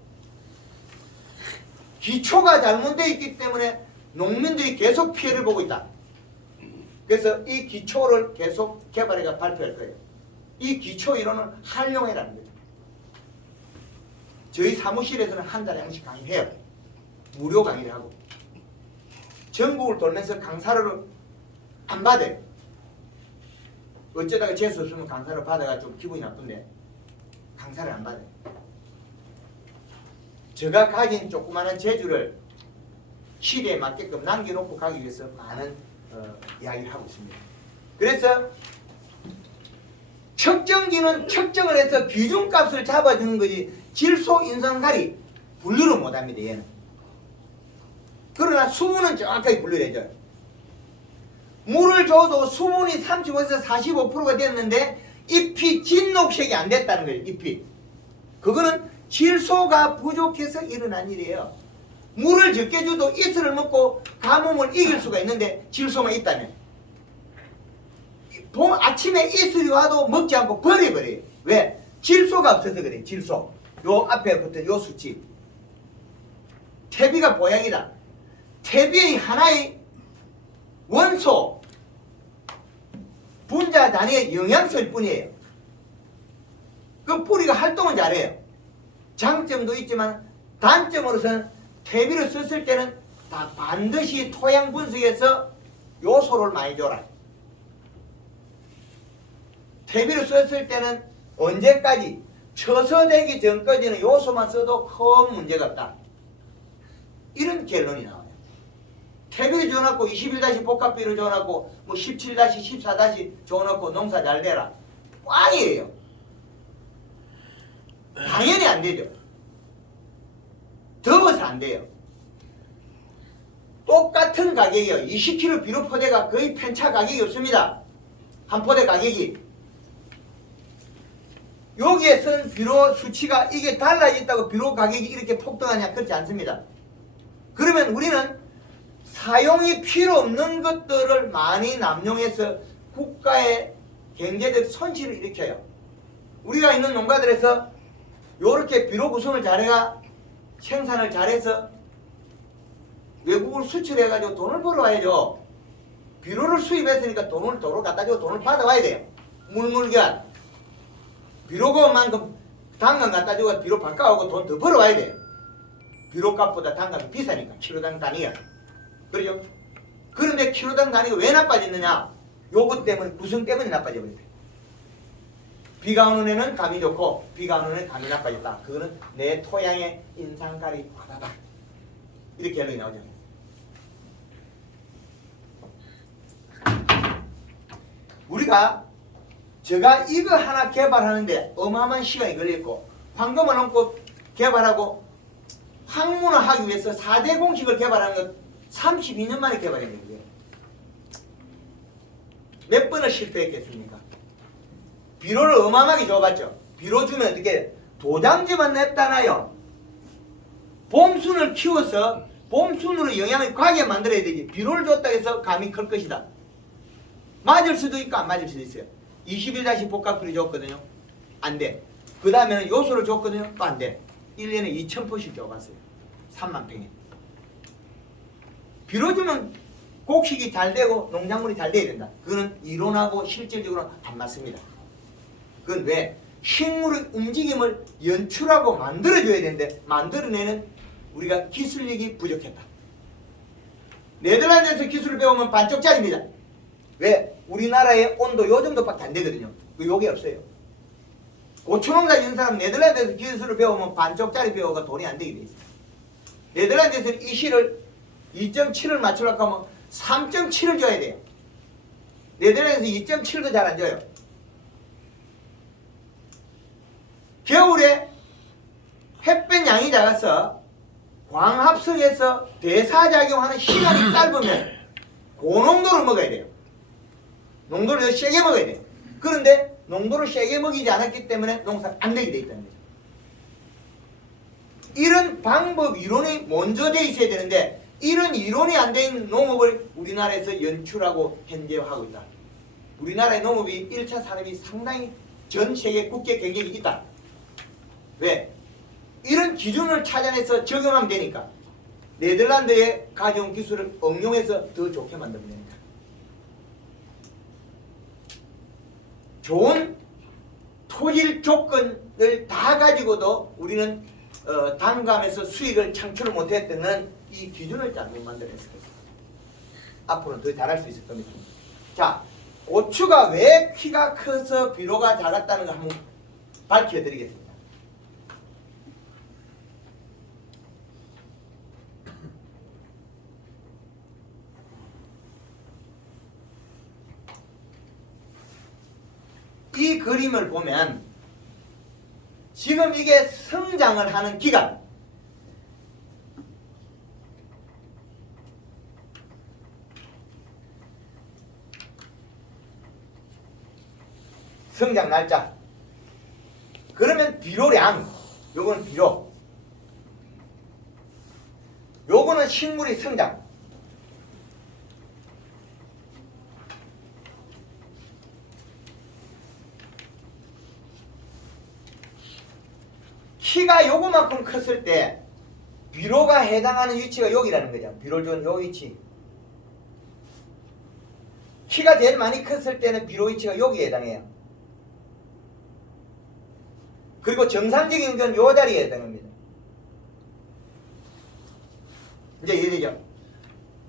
기초가 잘못되어 있기 때문에 농민들이 계속 피해를 보고 있다. 그래서 이 기초를 계속 개발해가 발표할 거예요. 이 기초 이론을 활용해라는 거죠. 저희 사무실에서는 한 달에 한 번씩 강의해요. 무료 강의를 하고. 전국을 돌면서 강사를 안 받아요. 어쩌다가 재수 없으면 강사를 받아가 좀 기분이 나쁜데 강사를 안 받아요. 제가 가진 조그마한 재주를 시대에 맞게끔 남겨놓고 가기 위해서 많은 이야기를 하고 있습니다. 그래서 측정기는 측정을 해서 기준값을 잡아주는 거지 질소, 인산가리 분류를 못합니다. 얘는. 그러나 수분은 정확하게 분류해줘요. 물을 줘도 수분이 35에서 45%가 됐는데 잎이 진녹색이 안 됐다는 거예요. 잎이. 그거는 질소가 부족해서 일어난 일이에요. 물을 적게 줘도 이슬을 먹고 가뭄을 이길 수가 있는데 질소만 있다면 아침에 이슬이 와도 먹지 않고 버려버려요. 왜? 질소가 없어서 그래요. 질소. 요 앞에 붙은 요 수치. 퇴비가 보약이다. 퇴비의 하나의 원소 분자 단위의 영양소일 뿐이에요. 그 뿌리가 활동은 잘해요. 장점도 있지만 단점으로서는 퇴비를 썼을 때는 다 반드시 토양 분석에서 요소를 많이 줘라. 퇴비를 썼을 때는 언제까지 처서되기 전까지는 요소만 써도 큰 문제가 없다. 이런 결론이 나와요. 퇴비를 줘놓고 21- 복합비를 줘놓고 뭐 17-14- 줘놓고 농사 잘 되라. 꽝이에요. 당연히 안 되죠. 더워서 안 돼요. 똑같은 가격이요. 20kg 비료 포대가 거의 편차 가격이 없습니다. 한 포대 가격이. 여기에 쓴 비료 수치가 이게 달라졌다고 비료 가격이 이렇게 폭등하냐? 그렇지 않습니다. 그러면 우리는 사용이 필요 없는 것들을 많이 남용해서 국가의 경제적 손실을 일으켜요. 우리가 있는 농가들에서 요렇게 비료 구성을 잘해가 생산을 잘해서 외국을 수출해가지고 돈을 벌어와야죠. 비료를 수입했으니까 돈을 도로 갖다 주고 돈을 받아와야 돼요. 물물교환. 비료금만큼 당근 갖다 주고 비료 바꿔오고 돈 더 벌어와야 돼요. 비료값보다 단감이 비싸니까 키로당 단위가. 그렇죠? 그런데 키로당 단위가 왜 나빠졌느냐? 요것 때문에, 구성 때문에 나빠져버렸어요. 비가 오는 애는 감이 좋고 비가 오는 애는 감이 나빠졌다. 그거는 내 토양의 인상갈이 과다다. 이렇게 결론이 나오잖아요. 우리가 제가 이거 하나 개발하는데 어마어마한 시간이 걸렸고 황금을 얹고 개발하고 학문을 하기 위해서 4대 공식을 개발하는 것 32년 만에 개발한 거예요. 몇 번을 실패했겠습니까? 비료를 어마어마하게 줘봤죠. 비료 주면 어떻게 도장지만 냅다나요. 봄순을 키워서 봄순으로 영양을 과하게 만들어야 되지. 비료를 줬다 해서 감이 클 것이다. 맞을 수도 있고 안 맞을 수도 있어요. 21다시 복합비료 줬거든요. 안 돼. 그 다음에는 요소를 줬거든요. 또 안 돼. 1년에 2,000포씩 줘봤어요. 3만 평에. 비료 주면 곡식이 잘 되고 농작물이 잘 돼야 된다. 그거는 이론하고 실질적으로 안 맞습니다. 그건 왜? 식물의 움직임을 연출하고 만들어줘야 되는데 만들어내는 우리가 기술력이 부족했다. 네덜란드에서 기술을 배우면 반쪽짜리입니다. 왜? 우리나라의 온도 요 정도밖에 안 되거든요. 요게 없어요. 고추농사 짓는 사람 네덜란드에서 기술을 배우면 반쪽짜리 배우가 돈이 안 되게 돼 있어요. 네덜란드에서는 이 실을 2.7을 맞추려고 하면 3.7을 줘야 돼요. 네덜란드에서 2.7도 잘 안 줘요. 겨울에 햇볕 양이 작아서 광합성에서 대사작용하는 시간이 짧으면 고농도를 먹어야 돼요. 농도를 더 세게 먹어야 돼요. 그런데 농도를 세게 먹이지 않았기 때문에 농사가 안 되게 돼 있다는 거죠. 이런 방법 이론이 먼저 돼 있어야 되는데 이런 이론이 안 돼 있는 농업을 우리나라에서 연출하고 현재 하고 있다. 우리나라의 농업이 1차 산업이 상당히 전 세계 국제 경쟁이 있다. 왜? 이런 기준을 찾아내서 적용하면 되니까 네덜란드에 가져온 기술을 응용해서 더 좋게 만들면 됩니다. 좋은 토질 조건을 다 가지고도 우리는 단감에서 수익을 창출을 못했던 건 이 기준을 잘못 만들었을 것입니다. 앞으로는 더 잘할 수 있을 겁니다. 자, 고추가 왜 키가 커서 비료가 작았다는 걸 한번 밝혀드리겠습니다. 이 그림을 보면 지금 이게 성장을 하는 기간, 성장 날짜, 그러면 비료량, 요거는 비료, 요거는 식물의 성장. 키가 요거만큼 컸을 때 비료가 해당하는 위치가 여기라는 거죠. 비료를 준 요 위치. 키가 제일 많이 컸을 때는 비료 위치가 여기에 해당해요. 그리고 정상적인 건 요 자리에 해당합니다. 이제 이해되죠?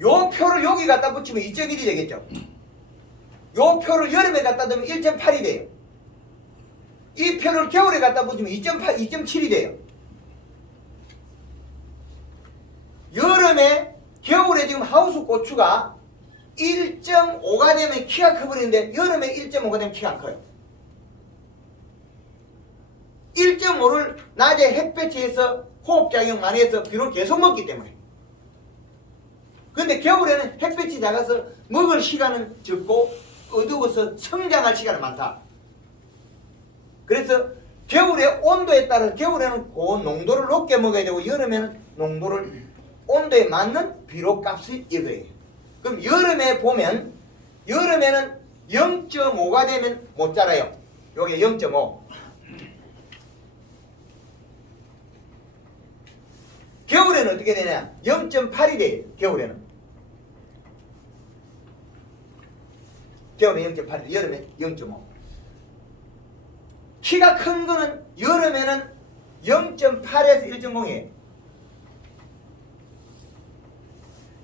요 표를 여기 갖다 붙이면 2.1이 되겠죠? 요 표를 여름에 갖다 두면 1.8이 돼요. 이 표를 겨울에 갖다 붙이면 2.8, 2.7이 돼요. 여름에, 겨울에 지금 하우스 고추가 1.5가 되면 키가 커버리는데 여름에 1.5가 되면 키가 안 커요. 1.5를 낮에 햇볕에서 호흡작용 많이 해서 비료를 계속 먹기 때문에. 근데 겨울에는 햇볕이 작아서 먹을 시간은 적고 어두워서 성장할 시간은 많다. 그래서 겨울의 온도에 따라서 겨울에는 그 농도를 높게 먹어야 되고 여름에는 농도를 온도에 맞는 비료값이 이거예요. 그럼 여름에 보면 여름에는 0.5가 되면 못 자라요. 요게 0.5. 겨울에는 어떻게 되냐? 0.8이 돼요. 겨울에는. 겨울에 0.8, 여름에 0.5. 키가 큰 거는 여름에는 0.8에서 1.0이에요.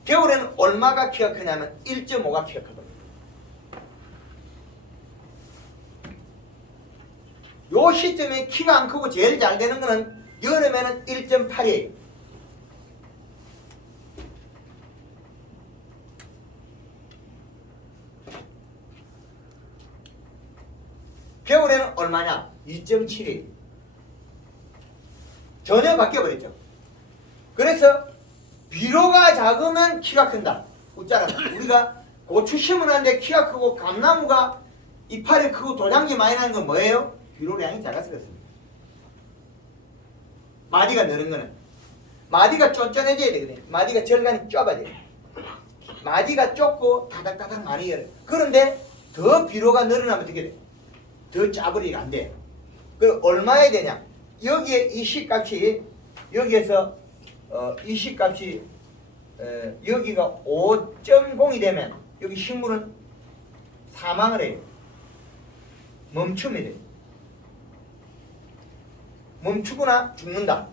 겨울에는 얼마가 키가 크냐면 1.5가 키가 크거든요. 요 시점에 키가 안 크고 제일 잘 되는 거는 여름에는 1.8이에요. 겨울에는 얼마냐? 2.7이에요. 전혀 바뀌어버렸죠. 그래서 비료가 작으면 키가 큰다. 웃자라. 우리가 고추 심으는데 키가 크고 감나무가 이파리 크고 도장기 많이 나는 건 뭐예요? 비료량이 작아서 그렇습니다. 마디가 느는 거는 마디가 쫀쫀해져야 되거든요. 마디가 절간이 좁아야 돼요. 마디가 좁고 다닥다닥 많이 열어요. 그런데 더 비료가 늘어나면 어떻게 돼요? 더 짜버리기가 안 돼요. 그럼 얼마에 되냐? 여기에 이 시값이 여기에서 이 시값이 여기가 5.0이 되면 여기 식물은 사망을 해요. 멈춤이 돼요. 멈추거나 죽는다.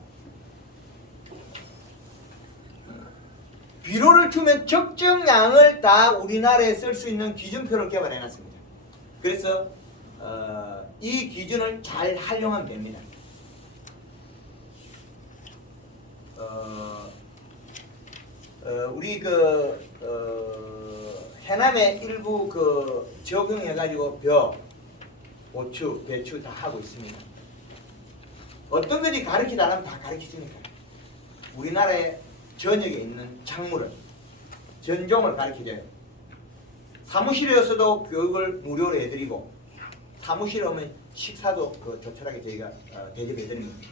비료를 주면 적정량을 다 우리나라에 쓸 수 있는 기준표를 개발해놨습니다. 그래서 이 기준을 잘 활용하면 됩니다. 우리 해남에 일부 적용해가지고 벼, 고추, 배추 다 하고 있습니다. 어떤 건지 가르치다면 다 가르치주니까 우리나라에 전역에 있는 작물을 전종을 가르쳐줘요. 사무실에서도 교육을 무료로 해드리고 사무실에 오면 식사도 조촐하게 저희가 대접해드립니다.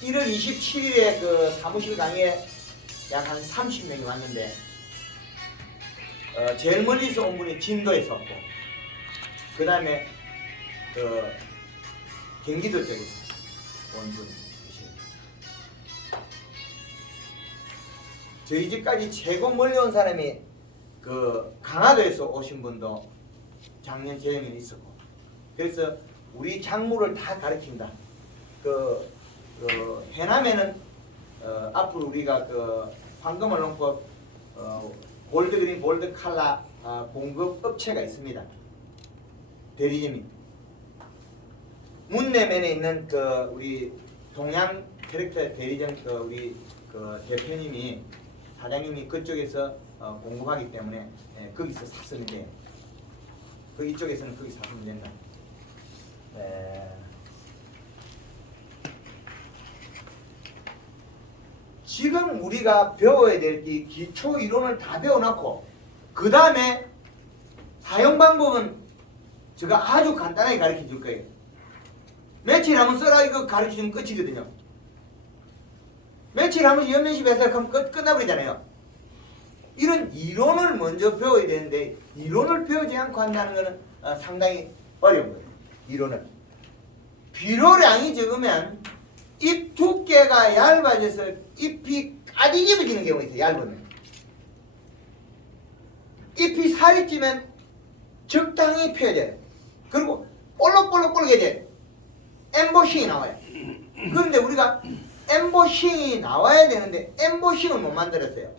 1월 27일에 사무실 강의에 약 한 30명이 왔는데 제일 멀리서 온 분이 진도에서 왔고 그 다음에 경기도 쪽에서 온 분이 계십니다. 저희 집까지 최고 멀리 온 사람이 강화도에서 오신 분도 작년 재작년에 있었고 그래서 우리 작물을 다 가르친다. 해남에는 앞으로 우리가 황금언론법 골드그린 골드칼라 공급 업체가 있습니다. 대리점이 문내면에 있는 우리 동양 캐릭터 대리점 우리 대표님이 사장님이 그쪽에서 공급하기 때문에 거기서 샀으면 돼요. 이쪽에서는 거기 샀으면 된다. 지금 우리가 배워야 될 이 기초 이론을 다 배워놓고 그 다음에 사용 방법은 제가 아주 간단하게 가르쳐 줄 거예요. 며칠 하면 써라 이거 가르치면 끝이거든요. 며칠 하면 연면시 배설하면 끝나버리잖아요. 이런 이론을 먼저 배워야 되는데 이론을 배우지 않고 한다는 것은 상당히 어려운 거예요. 이론은 비료량이 적으면 잎 두께가 얇아져서 잎이 까디집어지는 경우가 있어요. 얇으면 잎이 살이 찌면 적당히 펴져요. 그리고 볼록볼록해져요. 엠보싱이 나와요. 그런데 우리가 엠보싱이 나와야 되는데 엠보싱을 못 만들었어요.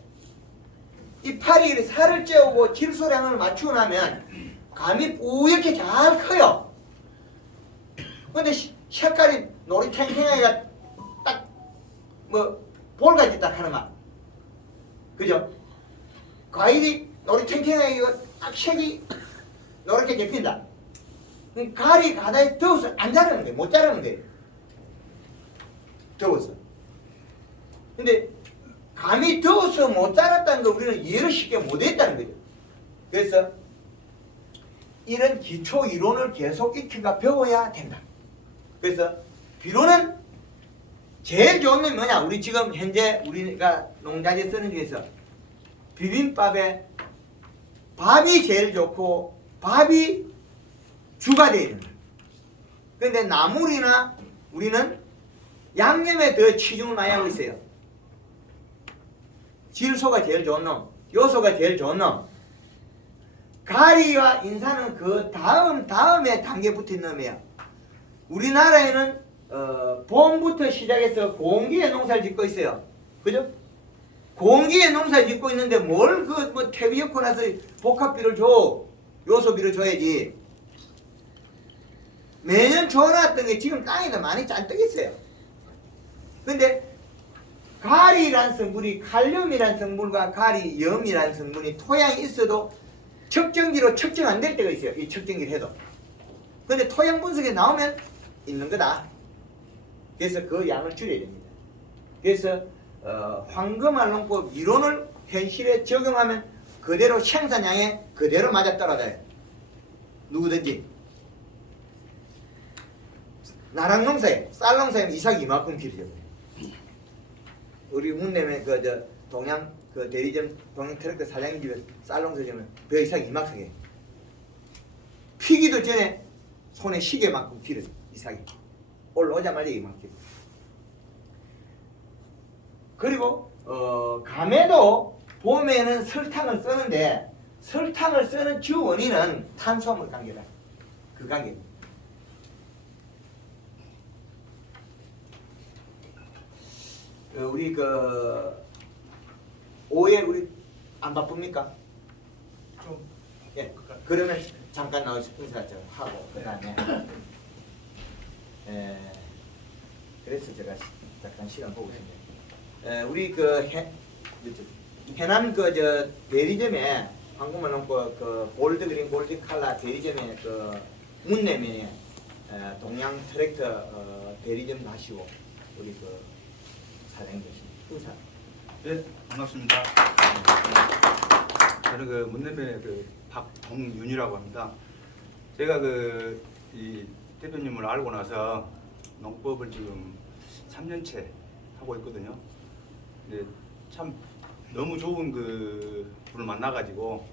이 팔이 살을 찌우고 질소량을 맞추고 나면 감이 뿌옇게 잘 커요. 근데 색깔이 노릇탱탱하게 딱 볼같이 딱 하는 맛. 그죠? 과일이 노릇탱탱하게 딱 색이 노랗게 접힌다. 가리 가다에 더워서 안 자라는 거예요. 못 자라는 거예요. 더워서. 근데 감이 더워서 못 자랐다는 거 우리는 이해를 쉽게 못했다는 거죠. 그래서 이런 기초 이론을 계속 익혀가 배워야 된다. 그래서 비료는 제일 좋은 건 뭐냐? 우리 지금 현재 우리가 농자재 쓰는 중에서 비빔밥에 밥이 제일 좋고 밥이 주가 되어야 된다. 그런데 나물이나 우리는 양념에 더 치중을 많이 하고 있어요. 질소가 제일 좋은 놈, 요소가 제일 좋은 놈. 가리와 인산은 그 다음에 단계 붙은 놈이에요. 우리나라에는 봄부터 시작해서 고온기에 농사를 짓고 있어요. 그죠? 고온기에 농사를 짓고 있는데 뭘 뭐 퇴비 엮고 나서 복합비를 줘. 요소비를 줘야지. 매년 줘놨던 게 지금 땅에도 많이 잔뜩 있어요. 근데 가리란 성분이 칼륨이란 성분과 가리염이란 성분이 토양에 있어도 측정기로 측정 안 될 때가 있어요. 이 측정기를 해도. 근데 토양 분석에 나오면 있는 거다. 그래서 그 양을 줄여야 됩니다. 그래서 황금알농법 이론을 현실에 적용하면 그대로 생산량에 그대로 맞아떨어져요. 누구든지. 나락농사에 쌀농사에 이삭이 이만큼 필요해요. 우리 문내면 동양 대리점 동양 트럭터 사장님 집에 쌀농사 지면 벼 이삭이 이만큼이에요. 피기도 전에 손에 시계만큼 길어요. 이삭이 올라오자마자 이만큼. 그리고 감에도 봄에는 설탕을 쓰는데 설탕을 쓰는 주 원인은 탄수화물 관계다. 그 관계. 우리 오후에 우리 안 바쁩니까? 좀. 예. 그러면 잠깐 나와서 인사 좀 하고 그다음에 그래서 제가 잠깐 시간 보고 있습니다. 우리 해남 대리점에 황금알농법 골드 그린 골드 칼라 대리점에 문내면에 동양 트랙터 대리점 하시고 우리 사장님 계십니다. 인사. 네, 반갑습니다. 저는 문내면의 박동윤이라고 합니다. 제가 이 대표님을 알고 나서 농법을 지금 3년째 하고 있거든요. 근데 참 너무 좋은 분을 만나가지고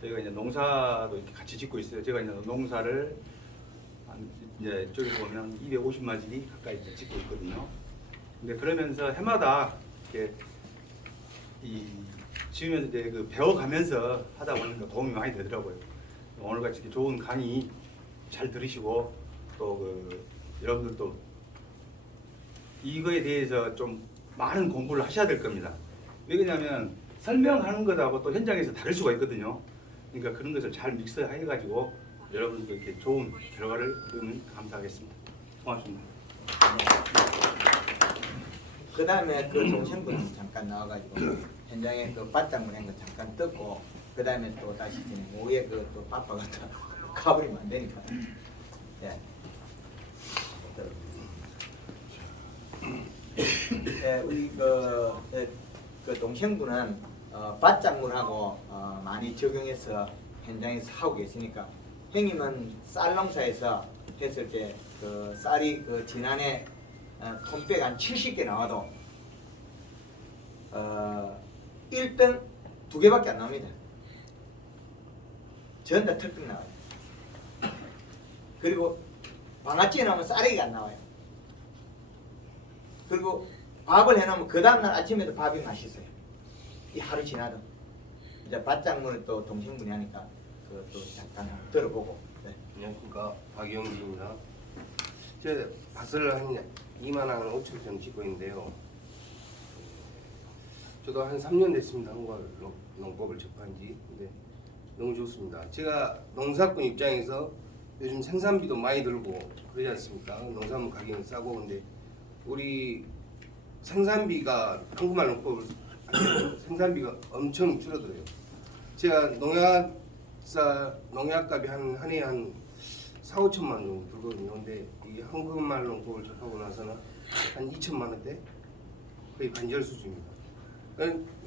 저희가 이제 농사도 이렇게 같이 짓고 있어요. 제가 이제 농사를 이제 저기 보면 250마리 가까이 이제 짓고 있거든요. 근데 그러면서 해마다 이렇게 지으면서 이제 배워가면서 하다 보니까 도움이 많이 되더라고요. 오늘 같이 이렇게 좋은 강의 잘 들으시고 또 여러분들도 이거에 대해서 좀 많은 공부를 하셔야 될 겁니다. 왜 그러냐면 설명하는 것하고 또 현장에서 다를 수가 있거든요. 그러니까 그런 것을 잘 믹스해가지고 여러분들도 이렇게 좋은 결과를 얻으면 감사하겠습니다. 고맙습니다. 그 다음에 동생분 잠깐 나와가지고 현장에 바짝문 한거 잠깐 뜯고 그 다음에 또 다시 오후에 또 바빠가지고 가버리면 안 되니까. 예. 우리 동생분은 바짝문하고 많이 적용해서 현장에서 하고 계시니까 형님은 쌀 농사에서 했을 때 쌀이 지난해 톰백 한 70개 나와도 1등 2개밖에 안 나옵니다. 전부 다 털떡 나와요. 그리고 방아찌에 나오면 쌀이가 안 나와요. 그리고 밥을 해놓으면 그 다음날 아침에도 밥이 맛있어요. 이 하루 지나도. 이제 밭작물을 또 동생분이 하니까 그것도 잠깐 들어보고. 네. 안녕하십니까, 박영진입니다. 제 밭을 한 2만 원 5천 정도 짓고 있는데요. 저도 한 3년 됐습니다. 한국말 농법을 접한 지. 근데 너무 좋습니다. 제가 농사꾼 입장에서 요즘 생산비도 많이 들고 그러지 않습니까? 농산물 가격은 싸고. 근데 우리 생산비가 한국말 농법을 생산비가 엄청 줄어들어요. 제가 농약값이 한 해에 한 4, 5천만 원 정도 들거든요. 근데 이 한국말 농법을 접하고 나서는 한 2천만 원대 거의 반절 수준입니다.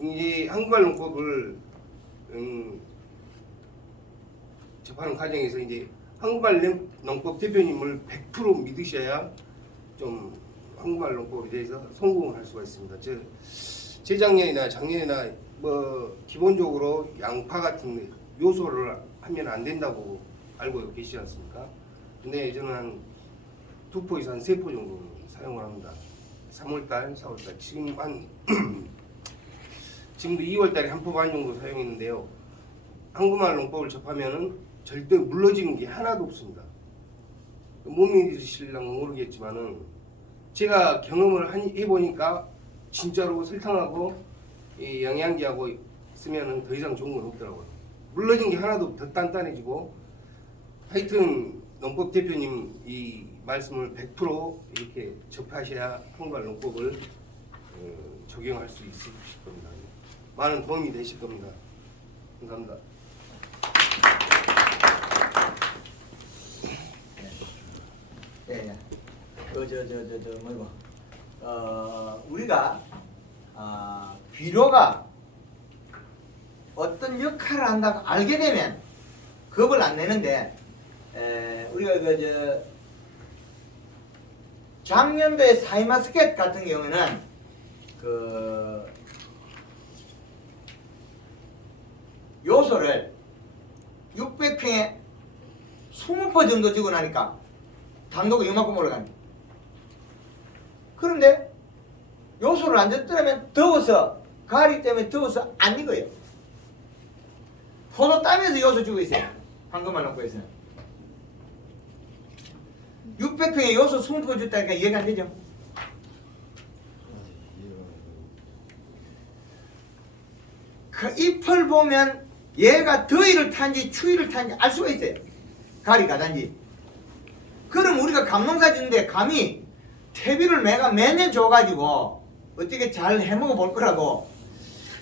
이제 한국말 농법을 접하는 과정에서 이제 한국말 농법 대표님을 100% 믿으셔야 좀 한국말 농법에 대해서 성공을 할 수가 있습니다. 재작년이나 작년이나 뭐 기본적으로 양파 같은 요소를 하면 안 된다고 알고 계시지 않습니까? 근데 저는 한 2포에서 한 3포 정도 사용을 합니다. 3월달, 4월달 지금 한 지금도 2월달에 한 포 반 정도 사용했는데요. 한국말 농법을 접하면은 절대 물러지는 게 하나도 없습니다. 못 믿으실랑가 모르겠지만은 제가 경험을 해보니까 진짜로 설탕하고 이 영양제하고 쓰면은 더 이상 좋은 건 없더라고요. 물러진 게 하나도 더 단단해지고 하여튼 농법 대표님 이 말씀을 100% 이렇게 접하셔야 한국말 농법을 적용할 수 있으실 겁니다. 많은 도움이 되실 겁니다. 감사합니다. 예. 뭐고? 우리가 비료가 어떤 역할을 한다고 알게 되면 겁을 안 내는데 우리가 작년도에 사이마스켓 같은 경우는 요소를 600평에 20% 정도 주고 나니까 당도가 이만큼 올라가는 거예요. 그런데 요소를 안 줬더라면 더워서 가리 때문에 더워서 안 익어요. 포도 따면서 요소 주고 있어요. 황금알 농법에서는 600평에 요소 20% 줬다니까 이해가 안 되죠? 그 잎을 보면 얘가 더위를 탄지 추위를 탄지 알 수가 있어요. 가리 가단지. 그럼 우리가 감농사 짓는데 감히 퇴비를 내가 매년 줘가지고 어떻게 잘 해먹어 볼 거라고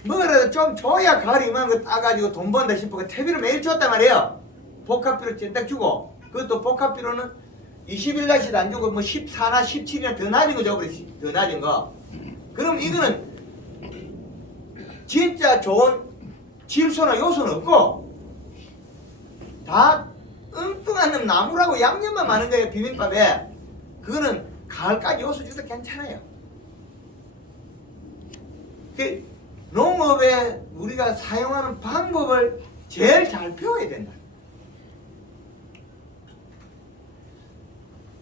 뭐라도 좀 줘야 가리 이만한 거 따가지고 돈 번다 싶어 퇴비를 매일 줬단 말이에요. 복합비료 찐딱 주고 그것도 복합비료는 20일날씩 안 주고 뭐 14나 17이나 더 낮은 거 줘버렸어. 더 낮은 거. 그럼 이거는 진짜 좋은 질소나 요소는 없고 다 엉뚱한 놈 나무라고 양념만 많은 거예요. 비빔밥에. 그거는 가을까지 요소 줘도 괜찮아요. 그 농업에 우리가 사용하는 방법을 제일 잘 배워야 된다.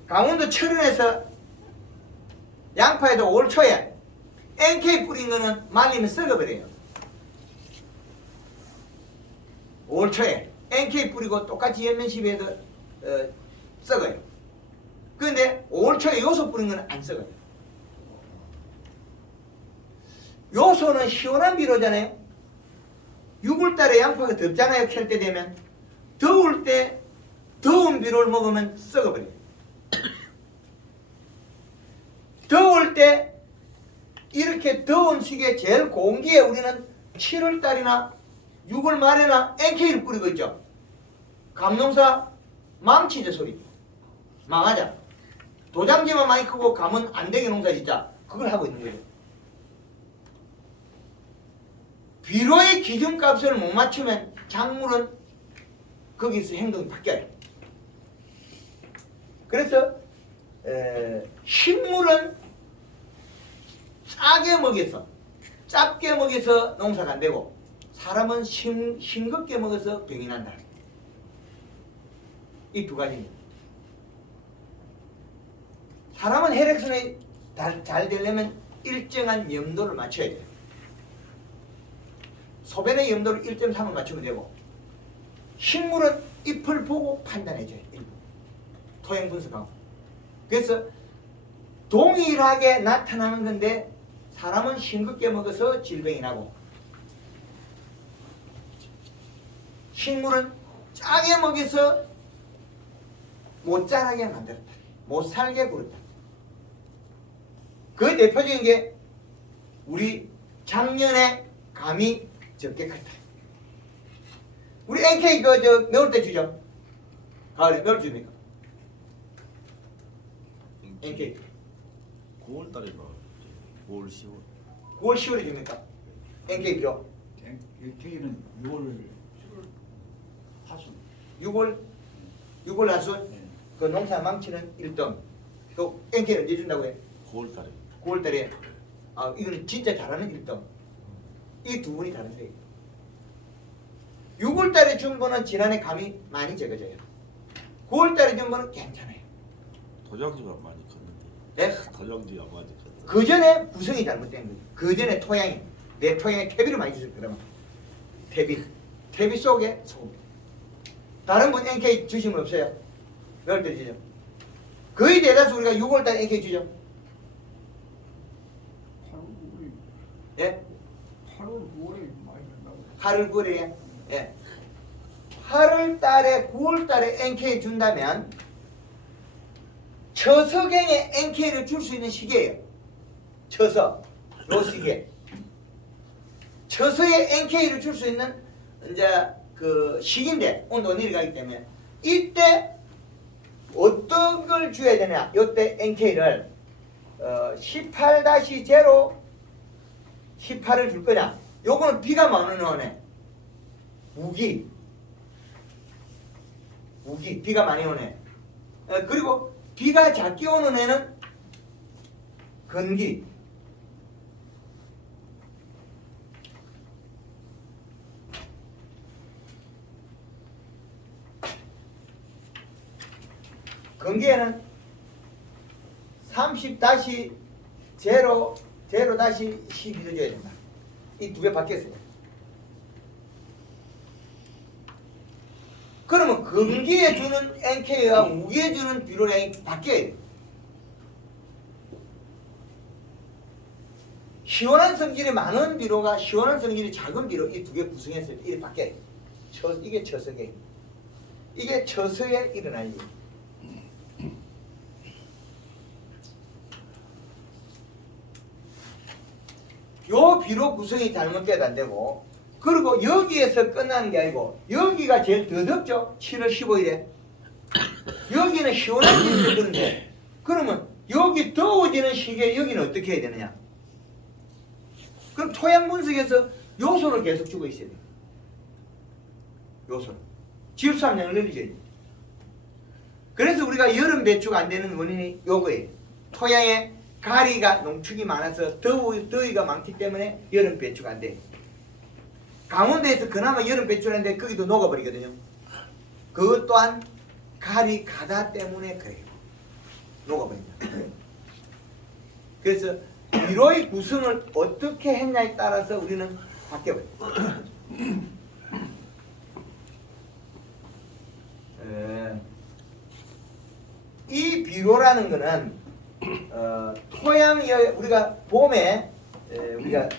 강원도 철원에서 양파에도 올 초에 NK 뿌린 거는 말리면 썩어버려요. 올 초에 NK 뿌리고 똑같이 연면시비에도 썩어요. 그런데 올 초에 요소 뿌린 거는 안 썩어요. 요소는 시원한 비료잖아요. 6월달에 양파가 덥잖아요. 캘 때 되면 더울 때 더운 비료를 먹으면 썩어버려요. 더울 때 이렇게 더운 시기에 제일 공기에 우리는 7월달이나 6월 말에나 NK를 뿌리고 있죠. 감농사 망치죠 소리. 망하자. 도장지만 많이 크고 감은 안 되게 농사 짓자. 그걸 하고 있는 거예요. 비료의 기준값을 못 맞추면 작물은 거기서 행동이 바뀌어요. 그래서 식물은 짜게 먹여서 짭게 먹여서 농사가 안 되고 사람은 싱겁게 먹어서 병이 난다. 이 두 가지입니다. 사람은 혈액순환이 잘 되려면 일정한 염도를 맞춰야 돼요. 소변의 염도를 1.3을 맞추면 되고 식물은 잎을 보고 판단해줘요. 일부. 토양 분석하고. 그래서 동일하게 나타나는 건데 사람은 싱겁게 먹어서 질병이 나고 식물은 짜게 먹여서 못 자라게 만들었다. 못 살게 굴었다. 그 대표적인 게 우리 작년에 감이 적게 컸다. 우리 NK 넣을 때 주죠. 가을에 넣을 줍니까? NK 9월 달에 뭐 9월 10월 9월 10월에 줍니까? NK 비료 LK는 6월 하순. 6월 하순 그 농사 망치는 1등. 또 NK 언제 준다고 해? 9월 달에 9월 달에. 아 이거는 진짜 잘하는 1등. 이 두 분이 다른 거예요. 6월 달에 준 거는 지난해 감이 많이 적어져요. 9월 달에 준 거는 괜찮아요. 도장지가 많이 컸는데 네? 토양지 아마지 컸어. 그 전에 구성이 잘못된 거예요. 그 전에 토양이 내 토양에 퇴비를 많이 주셨 그러면 퇴비 속에 소금. 다른 분 NK 주신 분 없어요? 몇 대 주죠? 거의 대다수 우리가 6월달에 NK 주죠. 8월, 예? 8월, 9월에 많이 된다고. 8월 9월에 예. 8월 달에 9월 달에 NK 준다면 처석경에 NK를 줄 수 있는 시기예요. 처석 요 시기에 처서에 NK를 줄 수 있는 이제 그 시기인데 온도가 내려가기 때문에 이때 어떤 걸 줘야 되냐? 이때 NK를 18-0 18을 줄 거냐? 요거는 비가 많은 원에 우기 비가 많이 오네. 그리고 비가 작게 오는 애는 건기. 건기에는 30-0 0-12도 줘야 된다. 이 두 개 바뀌었어요. 그러면 건기에 주는 NK와 우기에 주는 비료량이 바뀌어야 돼요. 시원한 성질이 많은 비료가 시원한 성질이 작은 비료 이 두 개 구성했을 때 이렇게 바뀌어야 돼요. 이게 처석에 이게 처서에 일어날 일. 요 비료 구성이 잘못돼도 안 되고 그리고 여기에서 끝나는 게 아니고 여기가 제일 더 덥죠. 7월 15일에 여기는 시원한 기운이 드는데 그러면 여기 더워지는 시기에 여기는 어떻게 해야 되느냐? 그럼 토양 분석에서 요소를 계속 주고 있어야 돼요. 요소를 질소함량을 늘리셔야 돼요. 그래서 우리가 여름 배추가 안 되는 원인이 요거예요. 토양에 가리가 농축이 많아서 더위가 많기 때문에 여름 배추가 안 돼. 강원도에서 그나마 여름 배추라는데 거기도 녹아버리거든요. 그것 또한 가리 가다 때문에 그래요. 녹아버린다. 그래서 비료의 구성을 어떻게 했냐에 따라서 우리는 바뀌어버려요. 이 비료라는 거는 토양이 우리가 봄에 우리가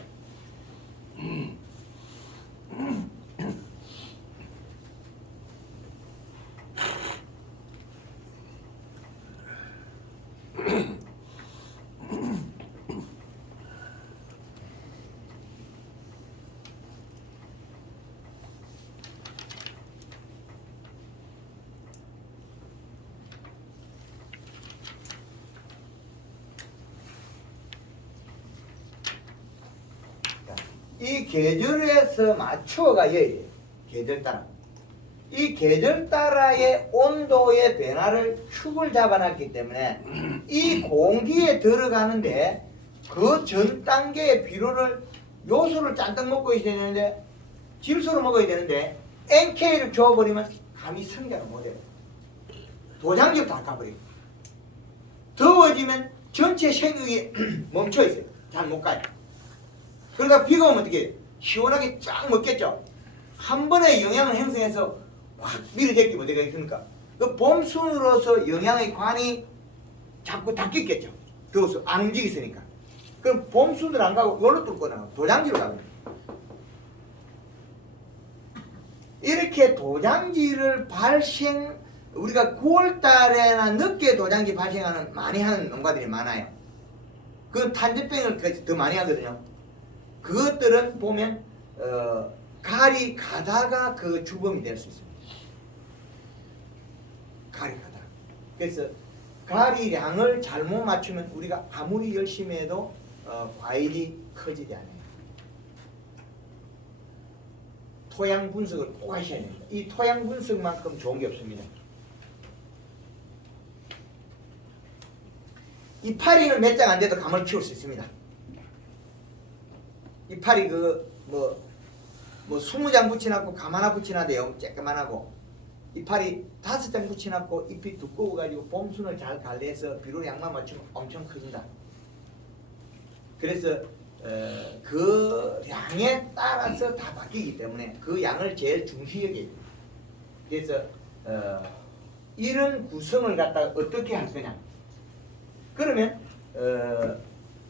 이 계절에서 맞추어가 여야 계절 따라. 이 계절 따라의 온도의 변화를 축을 잡아놨기 때문에 이 공기에 들어가는데 그 전 단계의 비료를 요소를 잔뜩 먹고 있어야 되는데 질소를 먹어야 되는데 NK를 줘버리면 감히 성장을 못해요. 도장지도 다 가버리고 더워지면 전체 생육이 멈춰 있어요. 잘 못 가요. 그러다 비가 오면 어떻게 해요? 시원하게 쫙 먹겠죠. 한 번에 영양을 형성해서 확 밀어제끼면 어떻게 되겠습니까? 그 봄순으로서 영양의 관이 자꾸 닫겠죠. 더워서 안 움직이으니까. 그럼 봄순으로 안 가고 요로 뚫고 나가고 도장지로 가고. 이렇게 도장지를 우리가 9월달에나 늦게 도장지 발생하는 많이 하는 농가들이 많아요. 그 탄저병을 더 많이 하거든요. 그것들은 보면 가리 가다가 그 주범이 될 수 있습니다. 가리 가다. 그래서 가리량을 잘못 맞추면 우리가 아무리 열심히 해도 과일이 커지지 않아요. 토양 분석을 꼭 하셔야 됩니다. 이 토양 분석만큼 좋은 게 없습니다. 이파리는 몇 장 안 돼도 감을 키울 수 있습니다. 이파리 뭐 20장 붙여놨고 감 하나 붙여놔도 영 쬐끄만하고 이파리 5장 붙여놨고 잎이 두꺼워가지고 봄순을 잘 관리해서 비료량만 맞추면 엄청 커진다. 그래서 그 양에 따라서 다 바뀌기 때문에 그 양을 제일 중시 여겨야 돼요. 그래서 이런 구성을 갖다가 어떻게 할 거냐. 그러면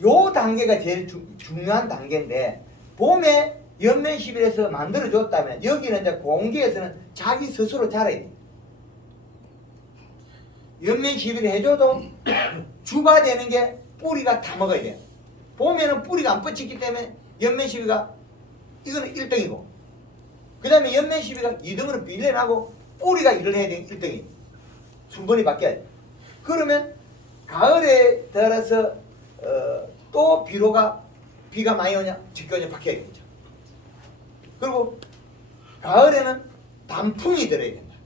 요 단계가 제일 중요한 단계인데 봄에 연면시비에서 만들어줬다면 여기는 이제 공기에서는 자기 스스로 자라야 돼. 연면시비를 해줘도 주가 되는 게 뿌리가 다 먹어야 돼. 봄에는 뿌리가 안 뻗치기 때문에 연면시비가 이거는 1등이고 그 다음에 연면시비가 2등으로 빌려나고 뿌리가 일을 해야 돼. 1등이 순번이 바뀌어야 돼. 그러면 가을에 들어서 또 비가 많이 오냐 직경이 바뀌어야 되죠. 그리고 가을에는 단풍이 들어야 된다.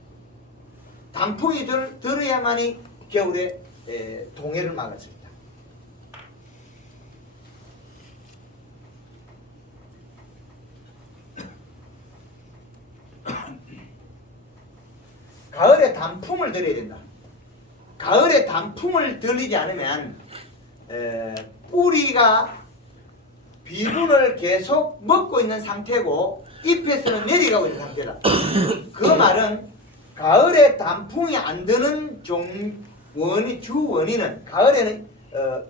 단풍이 들어야만이 겨울에 동해를 막을 수 있다. 가을에 단풍을 들여야 된다. 가을에 단풍을 들리지 않으면 뿌리가 비분을 계속 먹고 있는 상태고 잎에서는 내려가고 있는 상태다. 그 말은 가을에 단풍이 안 드는 주 원인은 가을에는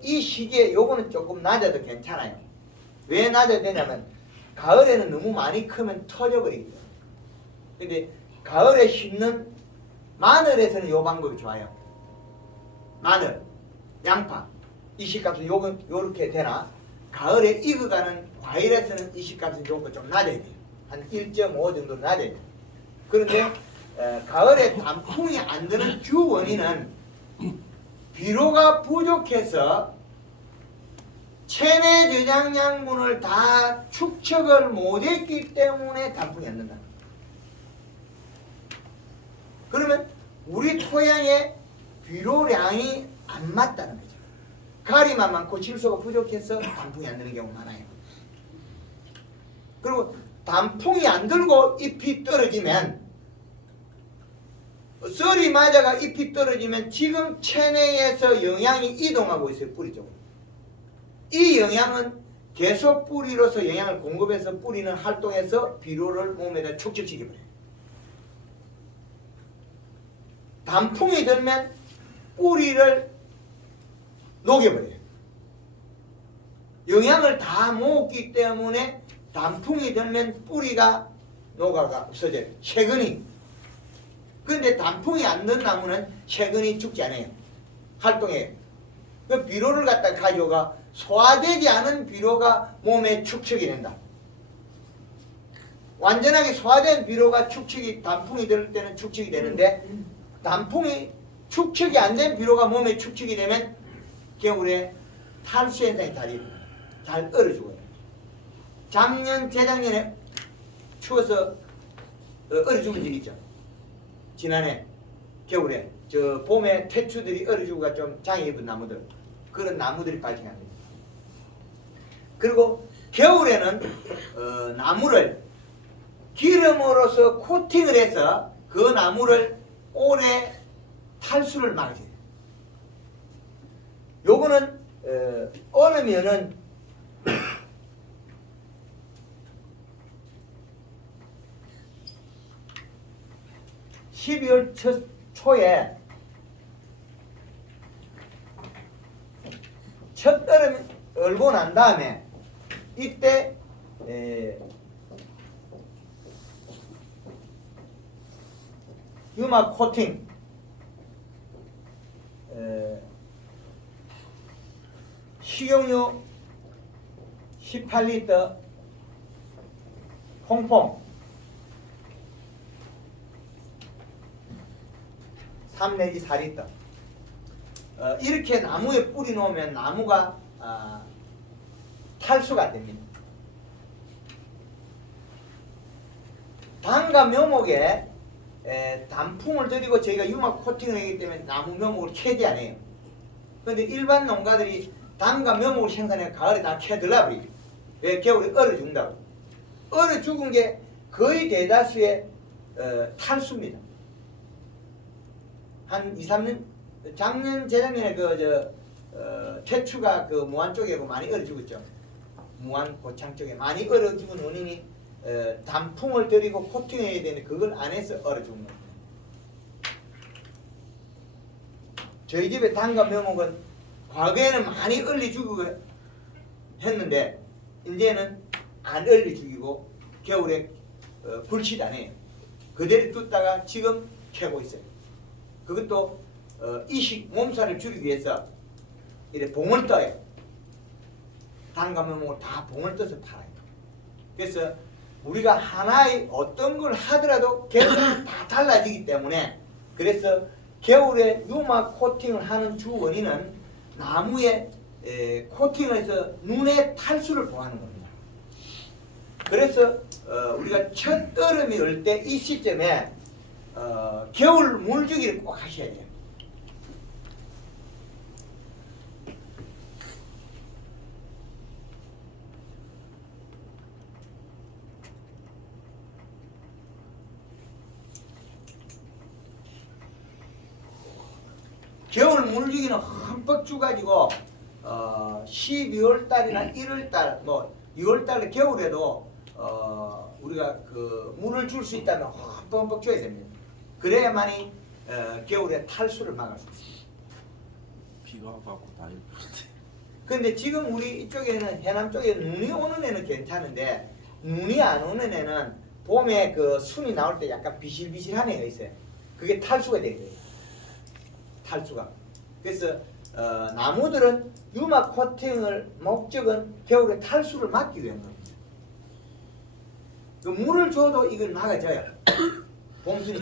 이 시기에 요거는 조금 낮아도 괜찮아요. 왜 낮아도 되냐면 가을에는 너무 많이 크면 터져버리기 때문에. 근데 가을에 심는 마늘에서는 요 방법이 좋아요. 마늘, 양파 이 시값은 요렇게 되나 가을에 익어가는 과일에서는 이 시값은 조금 좀 낮아야 돼요. 한 1.5 정도 낮아야 돼요. 그런데 가을에 단풍이 안 드는 주 원인은 비료가 부족해서 체내 저장양분을 다 축적을 못했기 때문에 단풍이 안 된다. 그러면 우리 토양에 비료량이 안 맞다는 거죠. 가리만 많고 질소가 부족해서 단풍이 안 드는 경우가 많아요. 그리고 단풍이 안 들고 잎이 떨어지면 썰이 맞아가 잎이 떨어지면 지금 체내에서 영양이 이동하고 있어요. 뿌리 쪽으로. 이 영양은 계속 뿌리로서 영양을 공급해서 뿌리는 활동해서 비료를 몸에다 축적시켜버려요. 단풍이 들면 뿌리를 녹여버려요. 영양을 다 모았기 때문에 단풍이 들면 뿌리가 녹아가 없어져요. 세근이. 그런데 단풍이 안 든 나무는 세근이 죽지 않아요. 활동해요. 그 비료를 갖다 가져가 소화되지 않은 비료가 몸에 축적이 된다. 완전하게 소화된 비료가 단풍이 들 때는 축적이 되는데 단풍이 축적이 안 된 비료가 몸에 축적이 되면 겨울에 탈수 현상이 잘 얼어 죽어요. 작년, 재작년에 추워서 얼어 죽은 적 있죠. 지난해 겨울에 저 봄에 태추들이 얼어 죽어가 좀 장애 입은 나무들 그런 나무들이 발생합니다. 그리고 겨울에는 나무를 기름으로서 코팅을 해서 그 나무를 오래 탈수를 막아줘요. 요거는 얼으면은 12월 초에 첫 얼음 얼고 난 다음에 이때 유막 코팅 식용유 18리터 콩콩 3 내지 4리터 이렇게 나무에 뿌리 놓으면 나무가 탈수가 됩니다. 단과 묘목에 단풍을 들이고 저희가 유막 코팅을 하기 때문에 나무 묘목을 캐지 않아요. 그런데 일반 농가들이 단과 묘목을 생산해 가을에 다 캐들라 버리죠. 왜? 겨울에 얼어 죽는다고. 얼어 죽은 게 거의 대다수의 탈수입니다. 한 2, 3년 작년 재작년에 태추가 그 무안 쪽에 많이 얼어 죽었죠. 무안 고창 쪽에 많이 얼어 죽은 원인이 단풍을 들이고 코팅해야 되는데 그걸 안 해서 얼어 죽은 겁니다. 저희 집에 단과 묘목은 과거에는 많이 얼리 죽이고 했는데 이제는 안 얼리 죽이고 겨울에 불치도 안 해요. 그대로 뒀다가 지금 캐고 있어요. 그것도 이식 몸살을 줄이기 위해서 이렇게 봉을 떠요. 단과 묘목을 다 봉을 떠서 팔아요. 그래서 우리가 하나의 어떤 걸 하더라도 계절은 다 달라지기 때문에 그래서 겨울에 유막 코팅을 하는 주 원인은 나무에 코팅을 해서 눈의 탈수를 보호하는 겁니다. 그래서 우리가 첫 여름이 올 때 이 시점에 겨울 물주기를 꼭 하셔야 돼요. 겨울 물주기는 흠뻑 주가지고 12월 달이나 1월 달, 뭐 2월 달에 겨울에도 우리가 그 물을 줄 수 있다면 흠뻑 줘야 됩니다. 그래야만이 겨울에 탈수를 막을 수 있습니다. 비가 와갖고 다 이렇게. 근데 지금 우리 이쪽에는 해남 쪽에 눈이 오는 애는 괜찮은데 눈이 안 오는 애는 봄에 그 순이 나올 때 약간 비실비실한 애가 있어요. 그게 탈수가 된 거예요. 탈수가. 그래서 나무들은 유막 코팅을 목적은 겨울에 탈수를 막기 위한 겁니다. 그 물을 줘도 이걸 막아줘요. 봄순이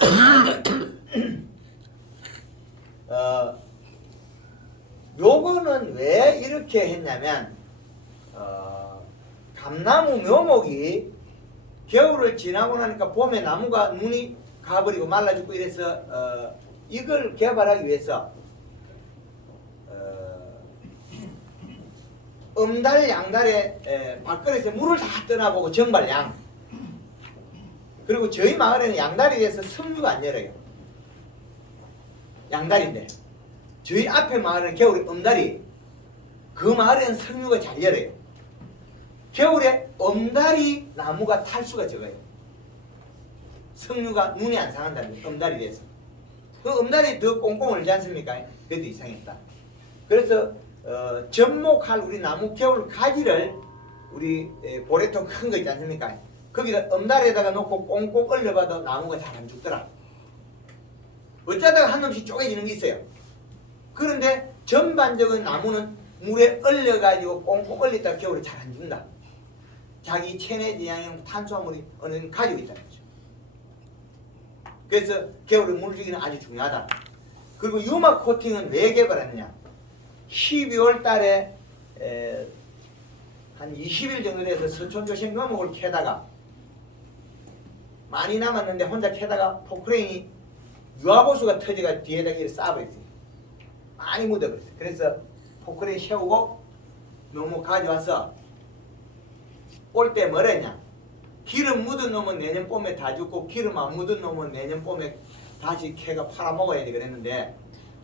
요거는 왜 이렇게 했냐면 감나무 묘목이 겨울을 지나고 나니까 봄에 나무가 눈이 가버리고 말라 죽고 이래서 이걸 개발하기 위해서 음달 양달에 밥그릇에 물을 다 떠나보고 정발양 그리고 저희 마을에는 양달에 대해서 석류가 안 열어요. 양달인데 저희 앞에 마을은 겨울에 음달이 그 마을에는 석류가 잘 열어요. 겨울에 음달이 나무가 탈수가 적어요. 석류가 눈이 안 상한다는 거예요. 음달이 돼서 그 음달이 더 꽁꽁 얼지 않습니까? 그래도 이상했다. 그래서 접목할 우리 나무 겨울 가지를 우리 보레통 큰 거 있지 않습니까? 거기다 음달에다가 놓고 꽁꽁 얼려봐도 나무가 잘 안 죽더라. 어쩌다가 한 놈씩 쪼개지는 게 있어요. 그런데 전반적인 나무는 물에 얼려가지고 꽁꽁 얼렸다가 겨울에 잘 안 죽는다. 자기 체내 지향형 탄수화물이 어느 정도 가지고 있다는 거죠. 그래서 겨울에 물 주기는 아주 중요하다. 그리고 유막 코팅은 왜 개발했느냐? 12월 달에 한 20일 정도 돼서 서촌조심 묘목을 캐다가 많이 남았는데 혼자 캐다가 포크레인이 유압호수가 터져가 뒤에다 이렇게 쌓아버렸어요. 많이 묻어버렸어요. 그래서 포크레인 세우고 묘목 가져와서 올 때 뭐라 했냐? 기름 묻은 놈은 내년 봄에 다 죽고 기름 안 묻은 놈은 내년 봄에 다시 캐가 팔아먹어야 돼 그랬는데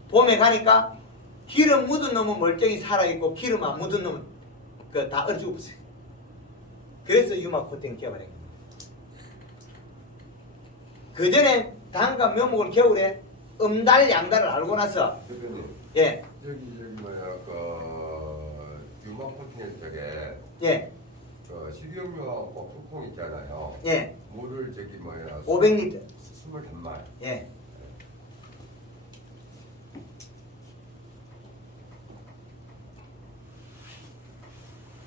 봄에 가니까 기름 묻은 놈은 멀쩡히 살아있고 기름 안 묻은 놈은 다 얼어 죽었어요. 그래서 유막 코팅 개발한 겁니다. 그 전에 단과 묘목을 겨울에 음달 양달을 알고 나서 대표님 예, 여기 뭐야 그 유막 코팅할 적에 예, 그 식용유 뚜껑 있잖아요. 예, 물을 저기 뭐야 500리터 21말. 예.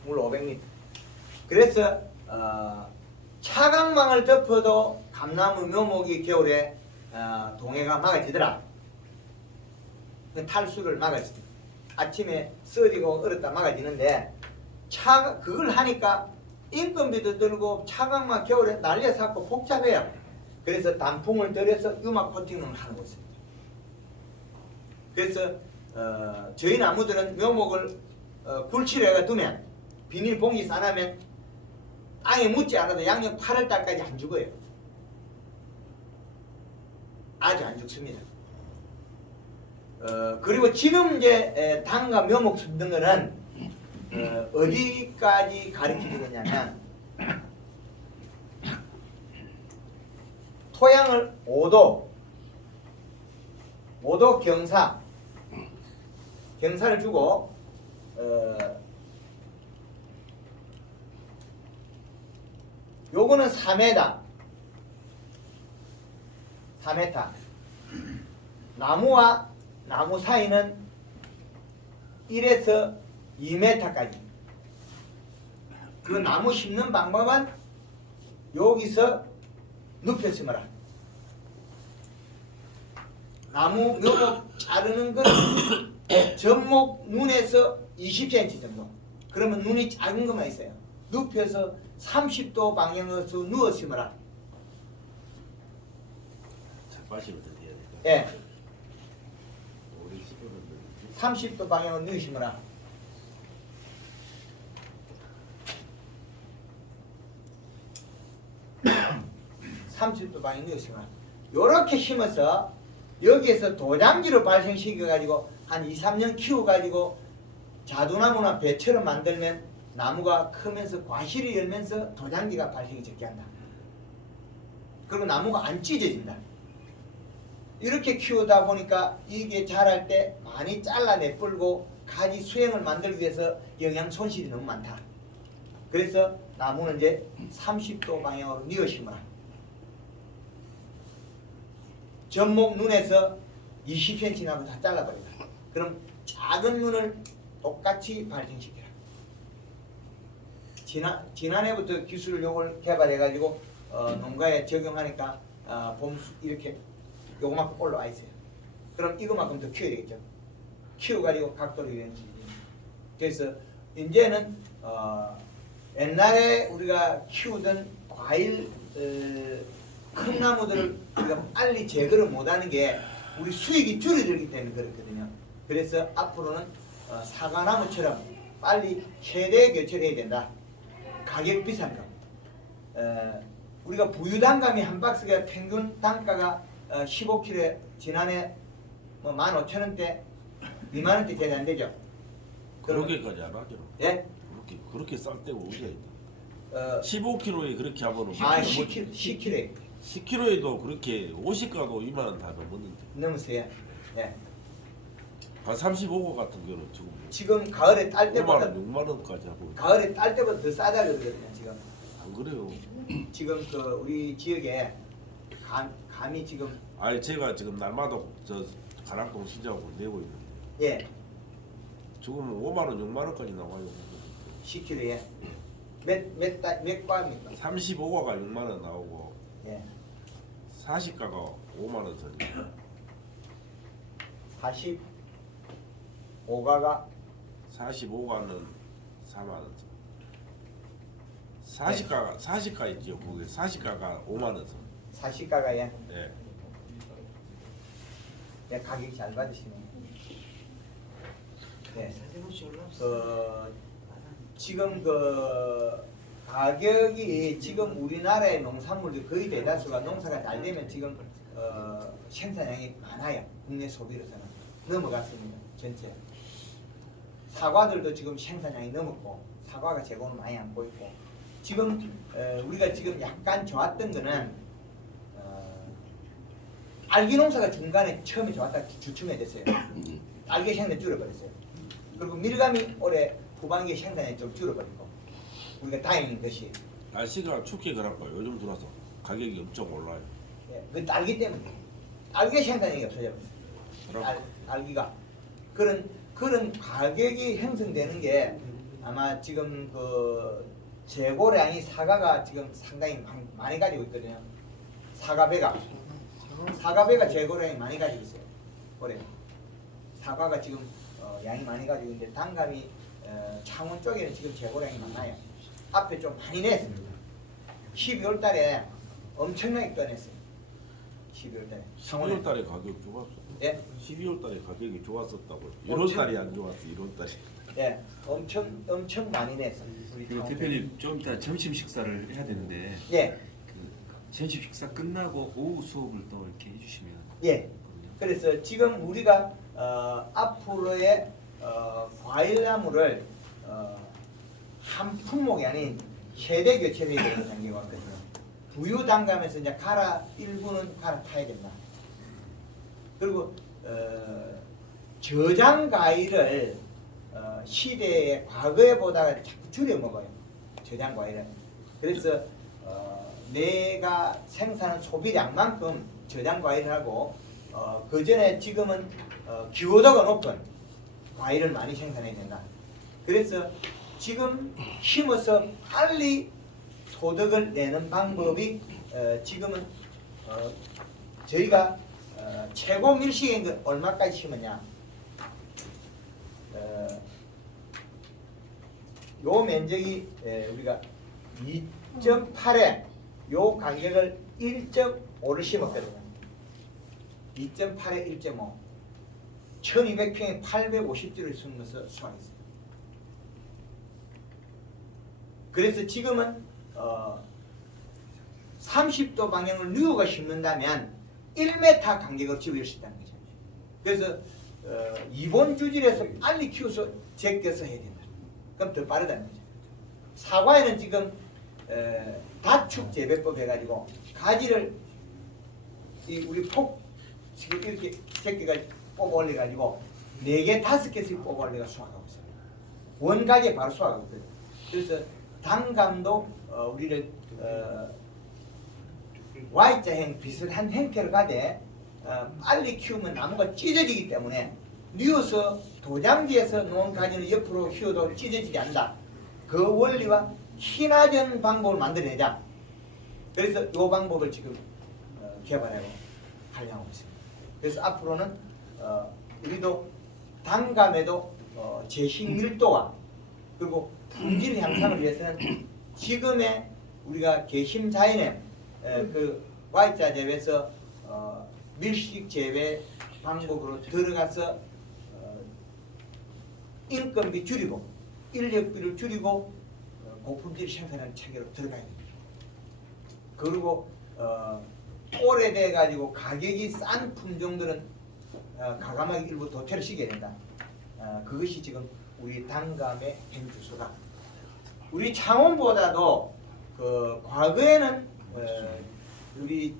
물 500리터. 그래서 차광망을 덮어도 감나무 묘목이 겨울에 동해가 막아지더라. 그 탈수를 막아지. 아침에 썰이고 얼었다 막아지는데 그걸 하니까 인건비도 들고 차광망 겨울에 난리가 샀고 복잡해요. 그래서 단풍을 들여서 유막 코팅을 하는 거죠. 그래서 저희 나무들은 묘목을 굴치를 해가 두면 비닐봉지 싸놓으면 땅에 묻지 않아도 양력 8월달까지 안 죽어요. 아주 안 죽습니다. 그리고 지금 이제 당과 묘목 섞는 거는 어디까지 가르쳐 주겠냐면 토양을 5도 경사를 주고 요거는 4m 나무와 나무 사이는 1에서 2m까지. 그 나무 심는 방법은 여기서 눕혀 심어라. 나무 묘목 자르는 건 전목 눈에서 20cm 정도. 그러면 눈이 작은 것만 있어요. 눕혀서 30도 방향으로 누워 심어라. 자빠시부터 해야 될까? 예. 오래 씹었는데 30도 방향으로 누워 심어라. (30도) 방향 누워 심어라. 요렇게 심어서 여기에서 도장지로 발생시켜 가지고 한 2~3년 키워 가지고 자두나무나 배처럼 만들면 나무가 크면서 과실이 열면서 도장지가 발생이 적게 한다. 그리고 나무가 안 찢어진다. 이렇게 키우다 보니까 이게 자랄 때 많이 잘라내 불고 가지 수행을 만들기 위해서 영양 손실이 너무 많다. 그래서 나무는 이제 30도 방향으로 뉘어 심어라. 전목 눈에서 20cm 나무 다 잘라버리다. 그럼 작은 눈을 똑같이 발생시켜라. 지난해부터 기술을 요걸 개발해가지고 농가에 적용하니까 이렇게 요만큼 올라와 있어요. 그럼 이거만큼 더 키워야 되겠죠. 키워가지고 각도로 이런 식으로. 그래서 이제는 옛날에 우리가 키우던 과일 큰 나무들을 우리가 빨리 제거를 못하는 게 우리 수익이 줄어들기 때문에 그렇거든요. 그래서 앞으로는 사과나무처럼 빨리 최대 교체를 해야 된다. 가격 비싼 거. 우리가 부유단감이 한 박스가 평균 단가가 15kg에 지난해 뭐 15,000원대, 20,000원대 되지 안 되죠? 그렇게까지 안 하죠. 예? 그렇게 쌀 때가 어디가 있나? 15kg에 그렇게 하면은 10kg에 10kg에도 그렇게 50가도 2만 원 다 넘었는데 넘으세요. 예. 한 35가 같은 경우는 지금 가을에 딸 5만 때보다 원, 6만 원까지 하고 있는데. 가을에 딸 때보다 더 싸다 그러거든요. 지금 안 그래요? 지금 그 우리 지역에 감이 지금 아니 제가 지금 날마다 저 가락동 시장하고 내고 있는데 예 지금 5만 원, 6만 원까지 나와요. 10kg에 몇 과입니까? 35가가 6만 원 나오고 예 40가가 5만 원 선이에요. 45가가 45가는 4만 원 선. 40가 있죠. 거기 40가가 5만 원 선. 40가가 예. 예. 예 가격이 잘 받으시네. 예. 지금 그 가격이 지금 우리나라의 농산물들 거의 대다수가 농사가 잘 되면 지금 생산량이 많아요. 국내 소비로서는 넘어갔습니다. 전체. 사과들도 지금 생산량이 넘었고 사과가 재고는 많이 안 보이고 지금 우리가 지금 약간 좋았던 거는 딸기 농사가 중간에 처음에 좋았다 주춤해 됐어요. 딸기 생산 줄어버렸어요. 그리고 밀감이 올해 후반기에 생산량이 좀 줄어버리고 우리가 다행인 것이 날씨가 춥게 그럴까 요즘 들어서 가격이 엄청 올라요. 예, 그 딸기 때문에 딸기 생산량이 없어져 버렸어요. 딸기가 그런 가격이 형성되는 게 아마 지금 그 재고량이 사과가 지금 상당히 많이 가지고 있거든요. 사과배가 재고량이 많이 가지고 있어요. 올해 사과가 지금 양이 많이 가지고 있는데 단감이 창원 쪽에는 지금 재고량이 많아요. 앞에 좀 많이 냈습니다. 12월 달에 엄청나게 꺼냈어요. 12월 달에. 12월 달에 가격 좋았어. 예? 12월 달에 가격이 좋았었다고요. 1월 달이 안 좋았어. 1월 달에. 예, 엄청 많이 냈어요. 우리 그리고 창원 대표님 좀 이따 점심 식사를 해야 되는데 쪽에. 예, 그 점심 식사 끝나고 오후 수업을 또 이렇게 해주시면 예. 그래서 지금 우리가 앞으로의 과일나무를 한 품목이 아닌 세대 교체를 해야 되는 단계가 왔거든요. 부유 단감에서 이제 일부는 갈아타야 된다. 그리고 저장 과일을 시대의 과거에보다 자꾸 줄여 먹어요. 저장 과일을. 그래서 내가 생산한 소비량만큼 저장 과일을 하고 그 전에 지금은 기호도가 높은 과일을 많이 생산해야 된다. 그래서 지금 심어서 빨리 소득을 내는 방법이 지금은 저희가 최고 밀식인 건 얼마까지 심었냐? 요 면적이 우리가 2.8에 요 간격을 1.5를 심었거든요. 2.8에 1.5 1200평에 850주를 심어서 수확했어요. 그래서 지금은 30도 방향을 누유가 심는다면 1m 간격을 지을 수 있다는 거죠. 그래서 이본 주질에서 빨리 키워서 제껴서 해야 된다. 그럼 더 빠르다는 거죠. 사과에는 지금 다축 재배법 해가지고 가지를 우리 폭 지금 이렇게 새끼가 뽑아 올려가지고 4개, 5개씩 뽑아 올려가 수확하고 있어요. 원가지에 바로 수확하고 있거든요. 그래서 단감도 우리를 Y자형 비슷한 형태를 가되 빨리 키우면 나무가 찢어지기 때문에 뉘어서 도장지에서 놓은 가지는 옆으로 휘어도 찢어지지 않는다. 그 원리와 키 낮은 방법을 만들어내자. 그래서 이 방법을 지금 개발하고 활용하고 있습니다. 그래서 앞으로는 우리도 단감에도 제식 밀도와 그리고 품질 향상을 위해서는 지금의 우리가 개심 자연의 그 Y자 재배에서 밀식 재배 방법으로 들어가서 인건비 줄이고 인력비를 줄이고 고품질 생산하는 체계로 들어가야 됩니다. 그리고 오래돼 가지고 가격이 싼 품종들은 가감하게 일부 도태를 시켜야 된다. 그것이 지금 우리 단감의 행주소다. 우리 창원보다도 그 과거에는 우리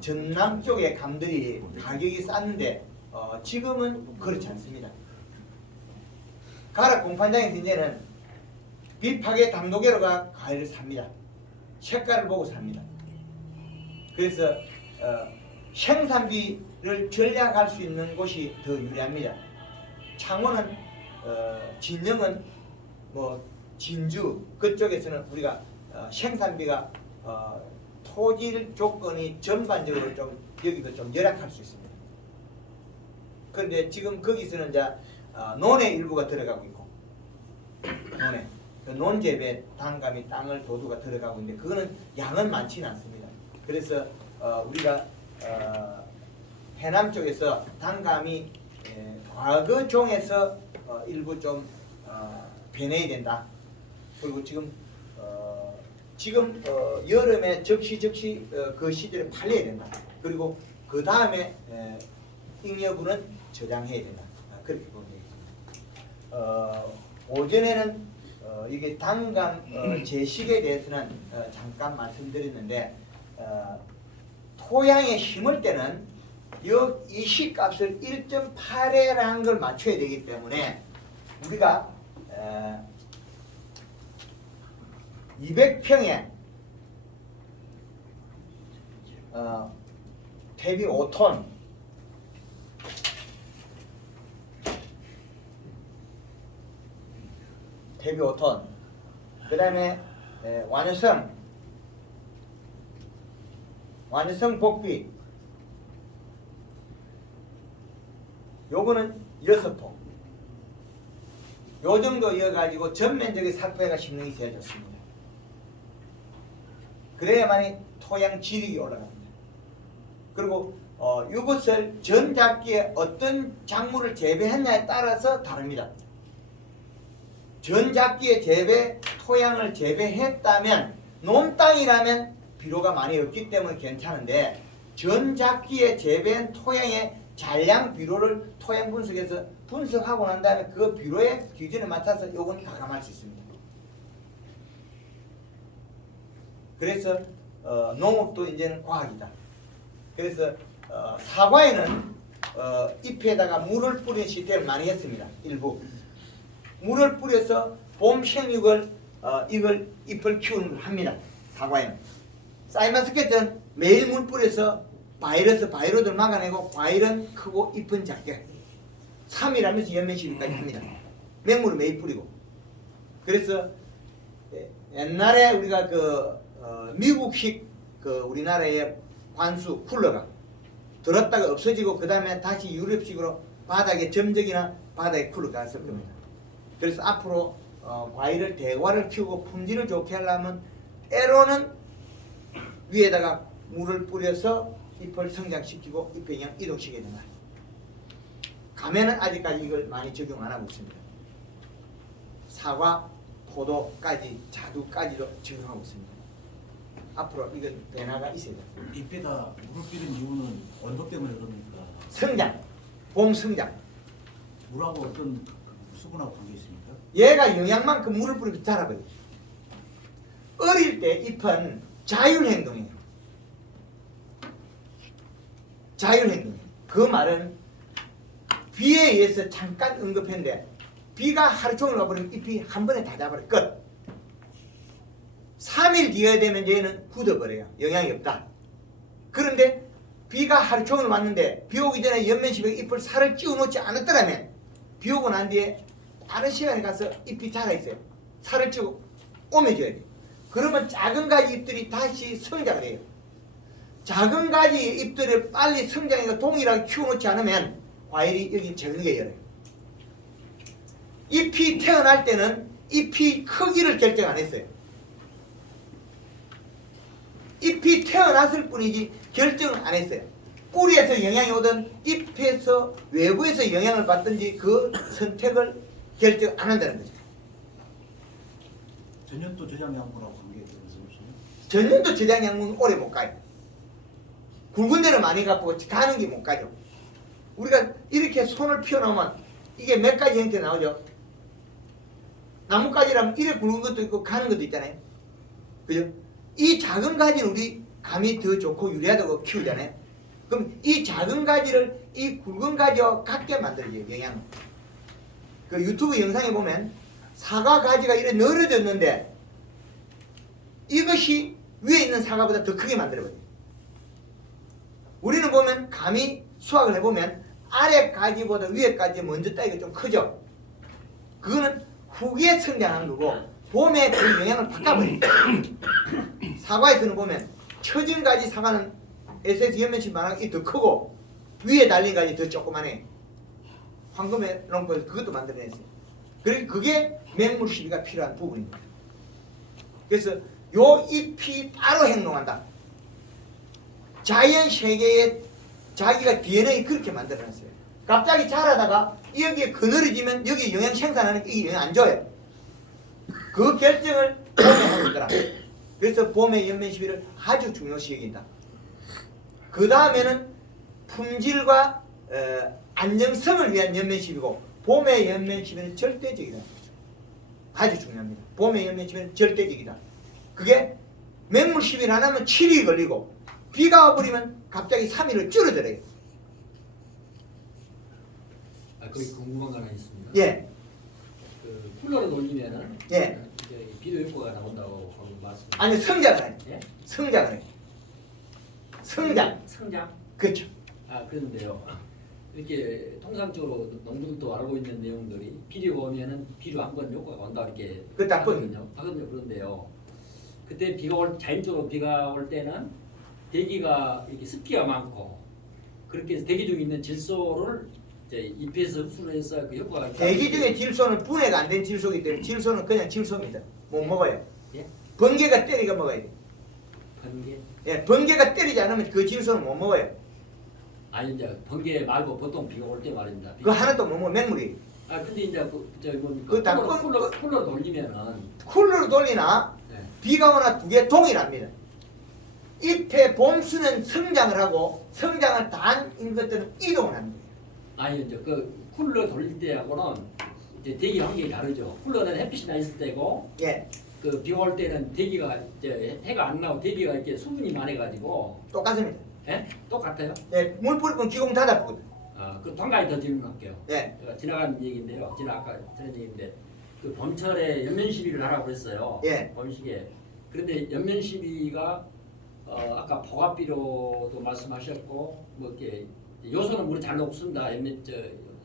전남 쪽의 감들이 가격이 쌌는데 지금은 그렇지 않습니다. 가락 공판장에서 이제는 비파게 당도개로가 과일을 삽니다. 색깔을 보고 삽니다. 그래서 생산비를 절약할 수 있는 곳이 더 유리합니다. 창원은 진영은 뭐 진주 그쪽에서는 우리가 생산비가 토질 조건이 전반적으로 좀 여기도 좀 열악할 수 있습니다. 그런데 지금 거기서는 이제 논의 일부가 들어가고 있고 논의 논재배 단감이 땅을 도두가 들어가고 있는데 그거는 양은 많지는 않습니다. 그래서 우리가 해남 쪽에서 단감이 과거 종에서 일부 좀 변해야 된다. 그리고 지금 여름에 적시 그 시절에 팔려야 된다. 그리고 그 다음에 잉여분은 저장해야 된다. 그렇게 보면 되겠습니다. 오전에는 이게 단감 제식에 대해서는 잠깐 말씀드렸는데 토양에 심을 때는 이 시값을 1.8에라는 걸 맞춰야 되기 때문에 우리가 200평에 대비 5톤 대비 5톤 그 다음에 완효성 복비 요거는 6포 요 정도 이어가지고 전면적인 살포해가 심는 게 제일 좋습니다. 그래야만이 토양 질이 올라갑니다. 그리고 이것을 전작기에 어떤 작물을 재배했냐에 따라서 다릅니다. 전작기에 토양을 재배했다면 논땅이라면 비료가 많이 없기 때문에 괜찮은데 전작기에 재배한 토양에 잔량 비료를 토양 분석해서 분석하고 난 다음에 그 비료의 기준에 맞춰서 요건 가감할 수 있습니다. 그래서 농업도 이제는 과학이다. 그래서 사과에는 잎에다가 물을 뿌리는 시스템을 많이 했습니다. 일부 물을 뿌려서 봄 생육을 이걸 잎을 키우는 걸 합니다. 사과에는 사이마스켓은 매일 물 뿌려서 바이러스를 막아내고 과일은 크고 잎은 작게 3일 하면서 연면 시비까지 합니다. 맹물을 매일 뿌리고. 그래서 옛날에 우리가 미국식 우리나라의 관수 쿨러가 들었다가 없어지고 그 다음에 다시 유럽식으로 바닥에 점적이나 바닥에 쿨러가 갔을 겁니다. 그래서 앞으로 과일을 대과를 키우고 품질을 좋게 하려면 때로는 위에다가 물을 뿌려서 잎을 성장시키고 잎의 영양 이동시켜야 된다. 감에는 아직까지 이걸 많이 적용 안 하고 있습니다. 사과, 포도까지, 자두까지도 적용하고 있습니다. 앞으로 이건 변화가 있어야 됩니다. 잎에다 물을 뿌리는 이유는 온도 때문에 그럽니까? 성장, 봄 성장. 물하고 어떤 수분하고 관계 있습니까? 얘가 영양만큼 물을 뿌리면 자라거든요. 어릴 때 잎은 자율행동이에요. 자율행동이에요. 그 말은 비에 의해서 잠깐 언급했는데 비가 하루 종일 와버리면 잎이 한 번에 다 자버려. 끝. 3일 뒤에 되면 얘는 굳어버려요. 영양이 없다. 그런데 비가 하루 종일 왔는데 비 오기 전에 연면십에 잎을 살을 찌워놓지 않았더라면 비 오고 난 뒤에 다른 시간에 가서 잎이 자라있어요. 살을 찌고 오며줘야 돼요. 그러면 작은 가지 잎들이 다시 성장을 해요. 작은 가지 잎들을 빨리 성장해서 동일하게 키워놓지 않으면 과일이 여기 적게 열어요. 잎이 태어날 때는 잎이 크기를 결정 안 했어요. 잎이 태어났을 뿐이지 결정을 안 했어요. 뿌리에서 영향이 오든 잎에서 외부에서 영향을 받든지 그 선택을 결정 안 한다는 거죠. 전년도 저장약물하고 관계가 있어요? 전년도 저장약물은 오래 못 가요. 굵은 데를 많이 갖고 가는 게 못 가죠. 우리가 이렇게 손을 펴놓으면 이게 몇 가지 형태 나오죠. 나뭇가지라면 이래 굵은 것도 있고 가는 것도 있잖아요. 그죠? 이 작은 가지는 우리 감이 더 좋고 유리하다고 키우잖아요. 그럼 이 작은 가지를 이 굵은 가지와 같게 만들어줘요. 영양을. 그 유튜브 영상에 보면 사과 가지가 이렇게 늘어졌는데 이것이 위에 있는 사과보다 더 크게 만들어버려요. 우리는 보면 감히 수확을 해보면 아래 가지보다 위에 가지 먼저 따기가 좀 크죠. 그거는 후기에 성장하는 거고 봄에 그 영향을 바꿔버려요. 사과에서는 보면 처진 가지 사과는 SS 연면신만하게 더 크고 위에 달린 가지 더 조그만해. 황금에 농법에서 그것도 만들어냈어요. 그리고 그게 맹물 시비가 필요한 부분입니다. 그래서 요 잎이 따로 행동한다. 자연 세계에 자기가 DNA 그렇게 만들어놨어요. 갑자기 자라다가 여기에 그늘어지면 여기 영양 생산하는 게 이게 영양 안 줘요. 그 결정을 봄에 하고 있더라. 그래서 봄의 연면 시비를 아주 중요시 여긴다. 그 다음에는 품질과 안정성을 위한 연면 시비고 봄의 연면 시비는 절대적이다. 아주 중요합니다. 봄의 연면 시비는 절대적이다. 그게 맹물 시비를 안 하면 7일이 걸리고 비가 와버리면 갑자기 3일을 줄어들어요. 거기 궁금한 거 하나 있습니다. 예. 그 쿨러로 돌리면은 예. 이제 비료 효과가 나온다고 방금 말씀. 아니 성장을 해. 예? 성장을 해. 성장. 성장. 그렇죠. 아 그런데요. 이렇게 통상적으로 농부들도 알고 있는 내용들이 비료가 오면은 비료 한 번 효과가 온다 이렇게 그 나쁜. 하거든요. 그런데요. 그때 비가 올 자연적으로 비가 올 때는 대기가 이렇게 습기가 많고 그렇게 해서 대기 중에 있는 질소를 이제 잎에서 흡수를 해서 그 효과가 대기 중에 질소는 분해가 안 된 질소이기 때문에 질소는 그냥 질소입니다. 못 먹어요. 예? 번개가 때리가 먹어야 돼. 번개? 예, 번개가 때리지 않으면 그 질소는 못 먹어요. 아니 이제 번개 말고 보통 비가 올 때 말입니다. 그거 하나도 못 먹어. 맹물이. 아 근데 이제 저기 뭡니까? 그거 다 쿨러 돌리면은 쿨러로 돌리나 네. 비가 오나 두 개 동일합니다. 잎의 봄수는 성장을 하고 성장을 다한 것들은 이동을 하는 거예요. 아니 이제 그 쿨러 돌릴 때하고는 이제 대기 환경이 다르죠. 쿨러는 햇빛이 나 있을 때고 예, 그 비가 올 때는 대기가 이제 해가 안 나고 대기가 이렇게 수분이 많아가지고 똑같습니다. 예? 똑같아요. 예, 물 뿌리면 기공 닫아보거든. 그 한 가지 더 질문할게요. 예, 지나간 얘기인데요. 아까 전에 얘기인데 그 봄철에 연면 시비를 하라고 그랬어요. 예. 봄시기에. 그런데 연면 시비가 아까 복합비료도 말씀하셨고 뭐 이렇게 요소는 우리 잘 녹습니다. 연면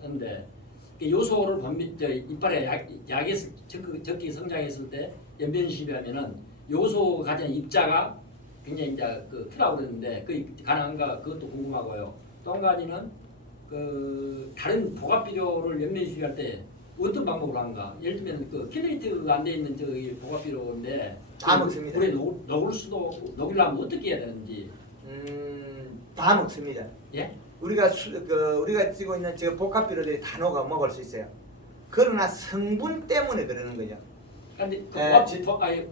했는데 요소를 이빨에 약에서 적기 성장했을 때 연면 시비하면은 요소 가진 입자가 굉장히 이제 그 크다고 그랬는데 그 가능한가 그것도 궁금하고요. 또 한 가지는 그 다른 복합비료를 연면 시비할 때 어떤 방법으로 하는가? 예를 들면 그 킬레이트가 안 돼 있는 저기 복합비료인데 다 먹습니다. 물에 녹을 수도 녹이려면 어떻게 해야 되는지. 다 먹습니다. 예? 우리가 우리가 쓰고 있는 저 복합비료들이 다 녹아 먹을 수 있어요. 그러나 성분 때문에 그러는 거죠. 근데 그 예.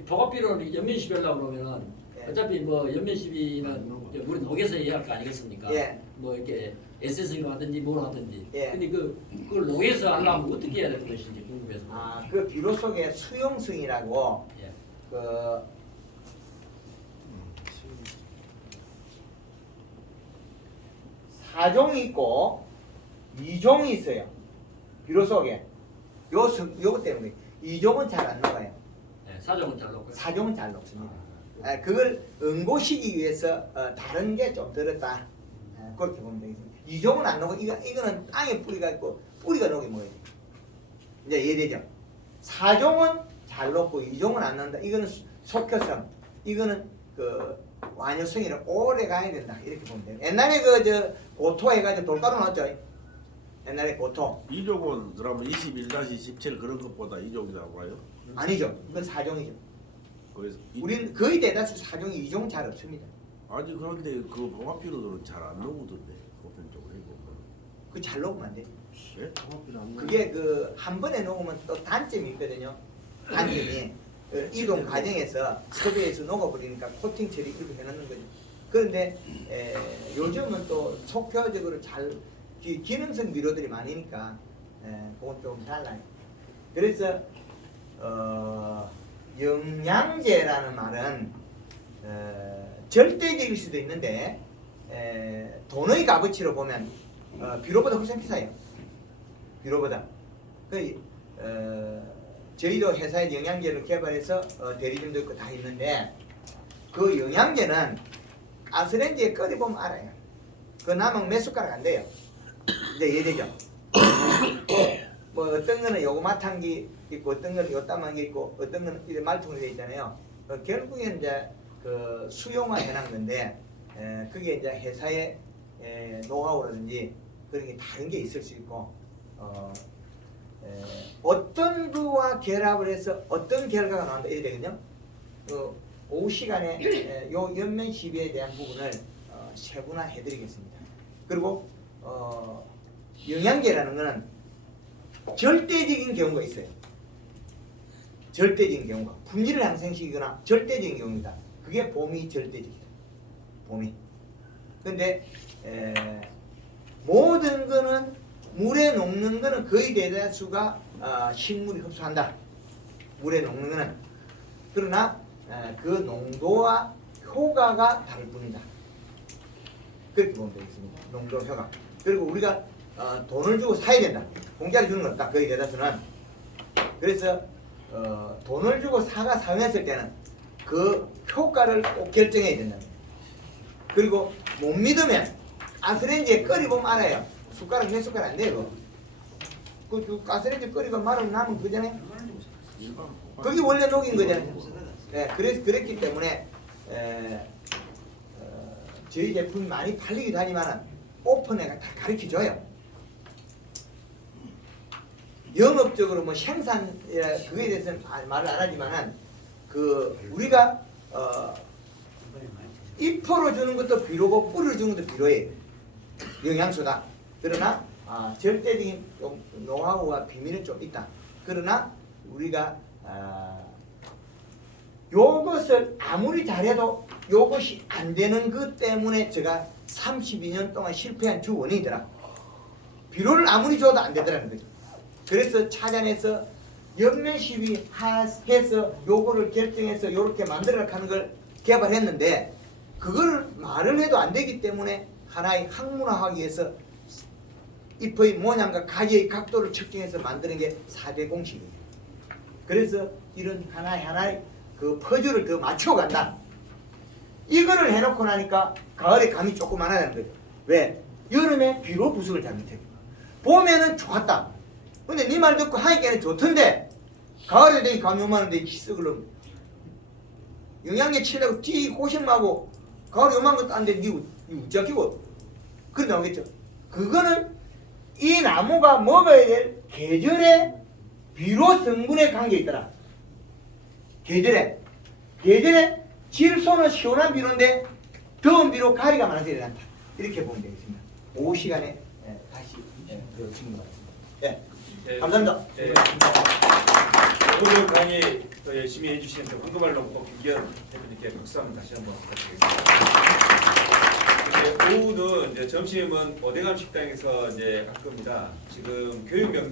복합비료를 연면 시비하려고 그러면은 예. 어차피 뭐 연면 시비는 우리 녹여서 해야 할 거 아니겠습니까? 예. 뭐 이렇게 SS로 하든지 뭘 하든지. 예. 근데 그걸 녹여서 하려면 어떻게 해야 될 것인지 궁금해서. 그 비료 속에 수용성이라고 예. 그 사종이 있고 이종이 있어요. 비료 속에 요거 때문에 이종은 잘 안 녹아요. 예, 사정은 잘 녹고요. 사종은 잘 녹습니다. 그걸 응고시키기 위해서 다른 게 좀 들었다. 그렇게 보면 되겠습니다. 이종은 안 녹고 이거는 땅에 뿌리가 있고 뿌리가 녹이 뭐예요? 이제 이해되죠? 사종은 잘 녹고 이종은 안 녹는다. 이거는 속효성, 이거는 그 완효성이라 오래 가야 된다. 이렇게 보면 돼요. 옛날에 고토 해가지고 돌가루 넣었죠. 옛날에 고토. 이족은 그러면 21-17 그런 것보다 이족이라고 봐요? 아니죠. 그건 사종이죠. 그래서 우리는 거의 대다수 사종이 이종 잘 없습니다. 아니 그런데 그 복합비료들은 잘 안 녹던데 보편적으로 해보면. 그 잘 녹으면 안 돼. 예? 복합비료 안 그게 그 한 번에 녹으면 또 단점이 있거든요. 단점이 그 이동 과정에서 섭외해서 녹아버리니까 코팅 처리 이렇게 해놓는 거죠. 그런데 요즘은 또 속효적으로 잘 기능성 비료들이 많으니까 그건 좀 달라요. 그래서 영양제라는 말은 절대적일 수도 있는데 돈의 값어치로 보면 비료보다 훨씬 비싸요. 비료보다. 저희도 회사에 영양제를 개발해서 대리점도 있고 다 있는데 그 영양제는 가스레인지에 끓여보면 알아요. 그 남은 몇 숟가락 안 돼요. 이제 이해되죠? 뭐 어떤 거는 요거마한 게 있고 어떤 거는 요따만 게 있고 어떤 거는 이렇게 말통으로 되어 있잖아요. 결국엔 이제 그 수용화 해놓은 건데 그게 이제 회사의 노하우라든지 그런 게 다른 게 있을 수 있고 어떤 거와 결합을 해서 어떤 결과가 나온다 이래 되거든요. 오후 시간에 요 연면 시비에 대한 부분을 세분화해 드리겠습니다. 그리고 영양제라는 거는 절대적인 경우가 있어요. 절대적인 경우가 품질을 향상시키거나 절대적인 경우입니다. 그게 봄이 절대적이다. 봄이. 근데 모든 거는 물에 녹는 거는 거의 대다수가 식물이 흡수한다. 물에 녹는 거는. 그러나 그 농도와 효과가 다를 뿐이다. 그렇게 보면 되겠습니다. 농도 효과. 그리고 우리가 돈을 주고 사야 된다. 공짜로 주는 건 없다. 거의 대다수는. 그래서 돈을 주고 사용했을 때는 그 효과를 꼭 결정해야 된다. 그리고 못 믿으면 가스레인지에 끓여보면 알아요. 숟가락 몇 숟가락 안 돼요. 그 가스레인지 끓이고 말으면 남은 그잖아요. 그게 원래 녹인 거잖아요. 그랬기 때문에 저희 제품이 많이 팔리기도 하지만 오픈해가 다 가르쳐줘요. 영업적으로 뭐 생산 그거에 대해서는 말을 안 하지만은 우리가 잎으로 주는 것도 비료고 뿌리로 주는 것도 비료예요. 영양소다. 그러나 절대적인 노하우와 비밀은 좀 있다. 그러나 우리가 요것을 아무리 잘해도 요것이 안 되는 것 때문에 제가 32년 동안 실패한 주 원인이더라. 비료를 아무리 줘도 안 되더라는 거죠. 그래서 찾아내서 옆면 시비해서 요거를 결정해서 요렇게 만들어 가는 걸 개발했는데 그걸 말을 해도 안 되기 때문에 하나의 학문화하기 위해서 잎의 모양과 가지의 각도를 측정해서 만드는 게 4대 공식이에요. 그래서 이런 하나의 그 퍼즐을 더 맞춰간다. 이거를 해놓고 나니까 가을에 감이 조금 많아지는 거예요. 왜? 여름에 비료 부석을 잘못해요. 봄에는 좋았다. 근데 네 말 듣고 하니까는 좋던데 가을에 되니 감이 요만한데 썩을로 영양제 치려고 뒤 고심하고 가을에 요만 것도 안 돼. 니 우짜기고 그래 나오겠죠. 그거는 이 나무가 먹어야 될 계절의 비료 성분에 관계 있더라. 계절에 질소는 시원한 비료인데 더운 비료 가리가 많아서 일어난다. 이렇게 보면 되겠습니다. 오후 시간에 다시 배워주는 것 같습니다. 예, 감사합니다. 네. 오늘 강의 또 열심히 해주신 황금알 농법 김기현 대표님께 박수 한번 다시 한번 부탁드리겠습니다. 이제 오후는 이제 점심은 오대감 식당에서 이제 할 겁니다. 지금 교육 명단에